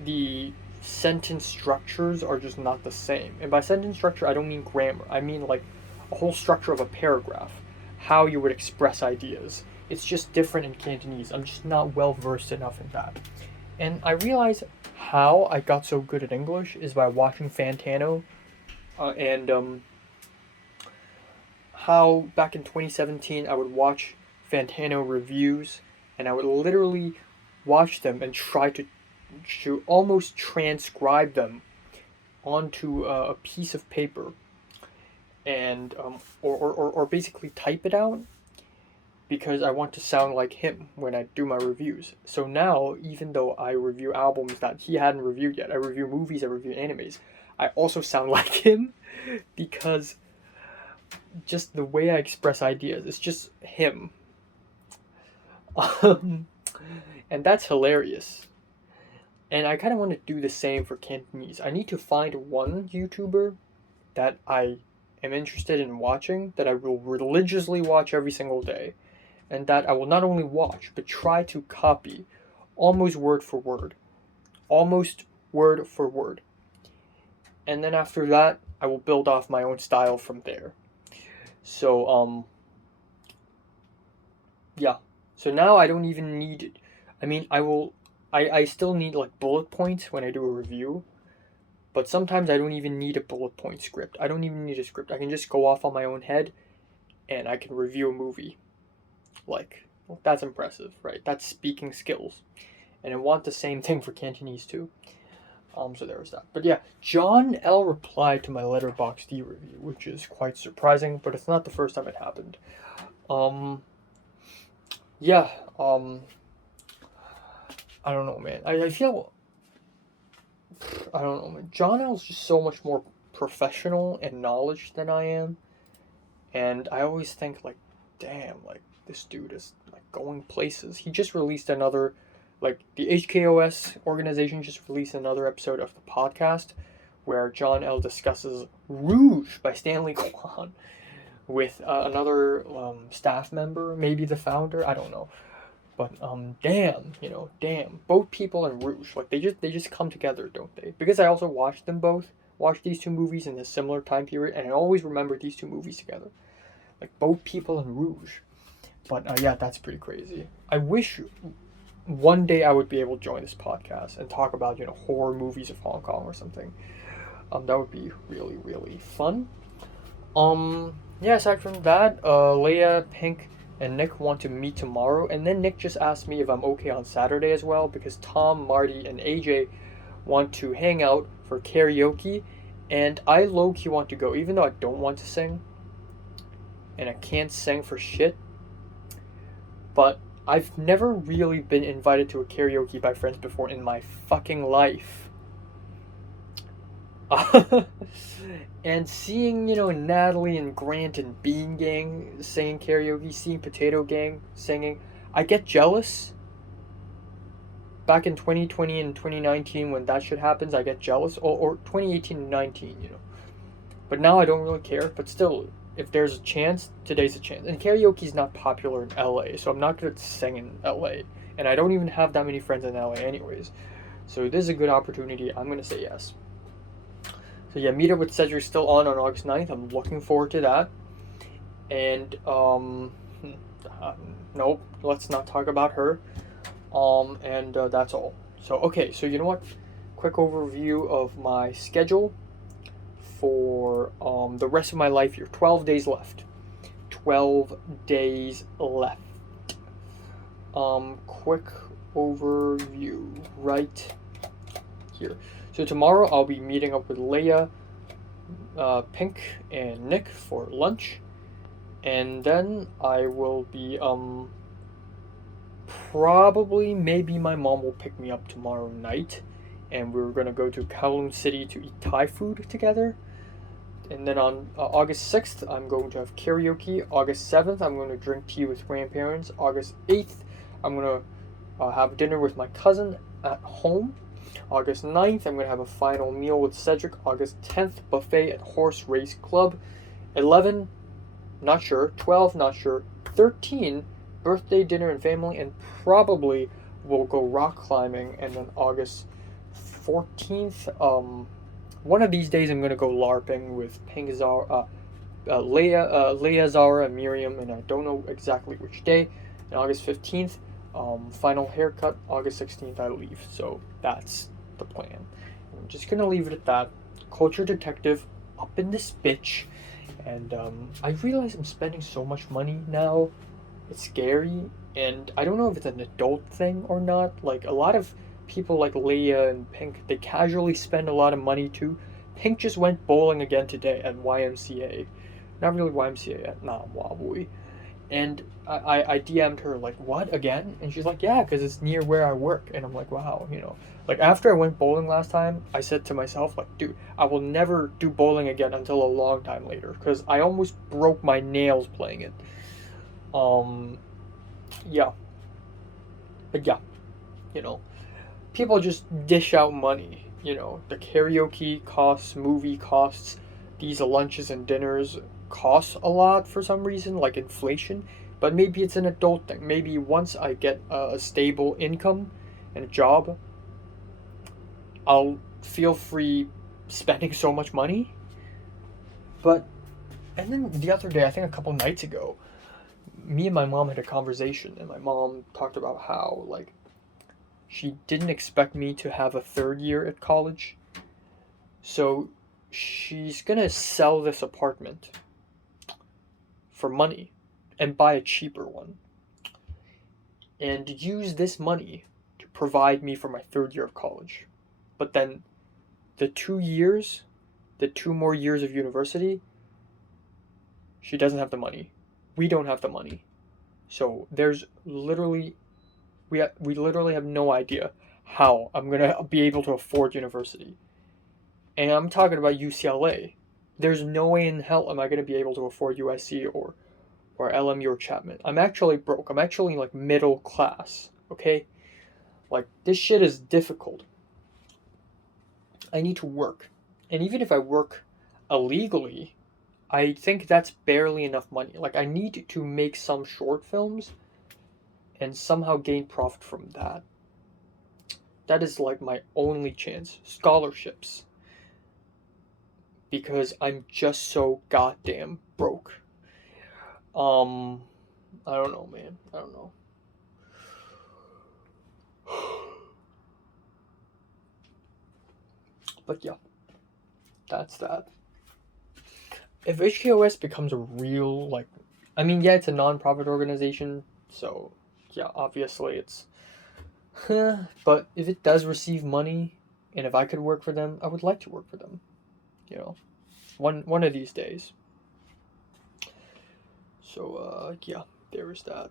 the sentence structures are just not the same. And by sentence structure, I don't mean grammar. I mean like a whole structure of a paragraph, how you would express ideas. It's just different in Cantonese. I'm just not well versed enough in that. And I realize how I got so good at English is by watching Fantano, and how back in 2017 I would watch Fantano reviews, and I would literally watch them and try to almost transcribe them onto a piece of paper, and or basically type it out because I want to sound like him when I do my reviews. So now, even though I review albums that he hadn't reviewed yet, I review movies, I review animes, I also sound like him because just the way I express ideas, it's just him. Um, and that's hilarious. And I kind of want to do the same for Cantonese. I need to find one YouTuber that I am interested in watching, that I will religiously watch every single day, and that I will not only watch, but try to copy almost word for word. Almost word for word. And then after that, I will build off my own style from there. So, yeah. So now I don't even need it. I mean, I still need like bullet points when I do a review, but sometimes I don't even need a bullet point script. I don't even need a script. I can just go off on my own head and I can review a movie. Like, well, that's impressive, right? That's speaking skills. And I want the same thing for Cantonese too. So there was that. But yeah, John L. replied to my Letterboxd review, which is quite surprising, but it's not the first time it happened. Yeah, I don't know, man. I feel, I don't know, man. John L's just so much more professional and knowledge than I am. And I always think, like, damn, like, this dude is, like, going places. He just released another, like, the HKOS organization just released another episode of the podcast where John L. discusses Rouge by Stanley Kwan with another staff member, maybe the founder, I don't know. But damn, both people in Rouge, like they just come together, don't they? Because I also watched these two movies in a similar time period, and I always remember these two movies together, like both people in Rouge. But yeah, that's pretty crazy. I wish one day I would be able to join this podcast and talk about horror movies of Hong Kong or something. That would be really really fun. Yeah. Aside from that, Leia, Pink, and Nick want to meet tomorrow, and then Nick just asked me if I'm okay on Saturday as well, because Tom, Marty, and AJ want to hang out for karaoke, and I low-key want to go, even though I don't want to sing, and I can't sing for shit, but I've never really been invited to a karaoke by friends before in my fucking life. And seeing, Natalie and Grant and Bean Gang singing karaoke, seeing Potato Gang singing, I get jealous. Back in 2020 and 2019 when that shit happens, I get jealous. Or 2018 and 19, But now I don't really care. But still, if there's a chance, today's a chance. And karaoke's not popular in LA, so I'm not going to sing in LA. And I don't even have that many friends in LA anyways. So this is a good opportunity. I'm going to say yes. So yeah, Meet Up with Cedric's still on August 9th. I'm looking forward to that. And, nope, let's not talk about her. And that's all. So, okay, so you know what? Quick overview of my schedule for the rest of my life here. 12 days left. 12 days left. Quick overview right here. So tomorrow I'll be meeting up with Leia, Pink, and Nick for lunch. And then I will be, probably, maybe my mom will pick me up tomorrow night. And we're going to go to Kowloon City to eat Thai food together. And then on August 6th, I'm going to have karaoke. August 7th, I'm going to drink tea with grandparents. August 8th, I'm going to have dinner with my cousin at home. August 9th, I'm going to have a final meal with Cedric. August 10th, buffet at Horse Race Club. 11, not sure. 12, not sure. 13, birthday dinner and family, and probably we'll go rock climbing. And then August 14th, one of these days I'm gonna go LARPing with Pink Zara, Leia, Zara, and Miriam, and I don't know exactly which day. And August 15th, final haircut. August 16th, I leave. So that's the plan. I'm just gonna leave it at that. Culture detective up in this bitch. And I realize I'm spending so much money now. It's scary, and I don't know if it's an adult thing or not. Like, a lot of people like Leia and Pink, they casually spend a lot of money too. Pink just went bowling again today at YMCA. Not really YMCA, at Wabui. And I DM'd her, like, what, again? And she's like, yeah, because it's near where I work. And I'm like, wow, you know. Like, after I went bowling last time, I said to myself, like, dude, I will never do bowling again until a long time later. Because I almost broke my nails playing it. Yeah. But yeah, you know. People just dish out money. You know, the karaoke costs, movie costs, these lunches and dinners cost a lot for some reason, like inflation. But maybe it's an adult thing. Maybe once I get a stable income and a job, I'll feel free spending so much money. But, and then the other day, I think a couple nights ago, me and my mom had a conversation, and my mom talked about how, like, she didn't expect me to have a third year at college. So she's gonna sell this apartment for money and buy a cheaper one and use this money to provide me for my third year of college. But then the 2 years, the 2 more years of university, she doesn't have the money. We don't have the money. So there's literally, we literally have no idea how I'm gonna be able to afford university. And I'm talking about UCLA. There's no way in hell am I gonna be able to afford USC or LMU or Chapman. I'm actually broke. I'm actually like middle class. Okay, like this shit is difficult. I need to work, and even if I work illegally, I think that's barely enough money. Like I need to make some short films and somehow gain profit from that. That is like my only chance. Scholarships. Because I'm just so goddamn broke. I don't know, man. I don't know. But yeah, that's that. If HKOS becomes a real, like, I mean, yeah, it's a non-profit organization, so yeah, obviously it's, but if it does receive money, and if I could work for them, I would like to work for them, you know, one of these days. So, yeah, there is that.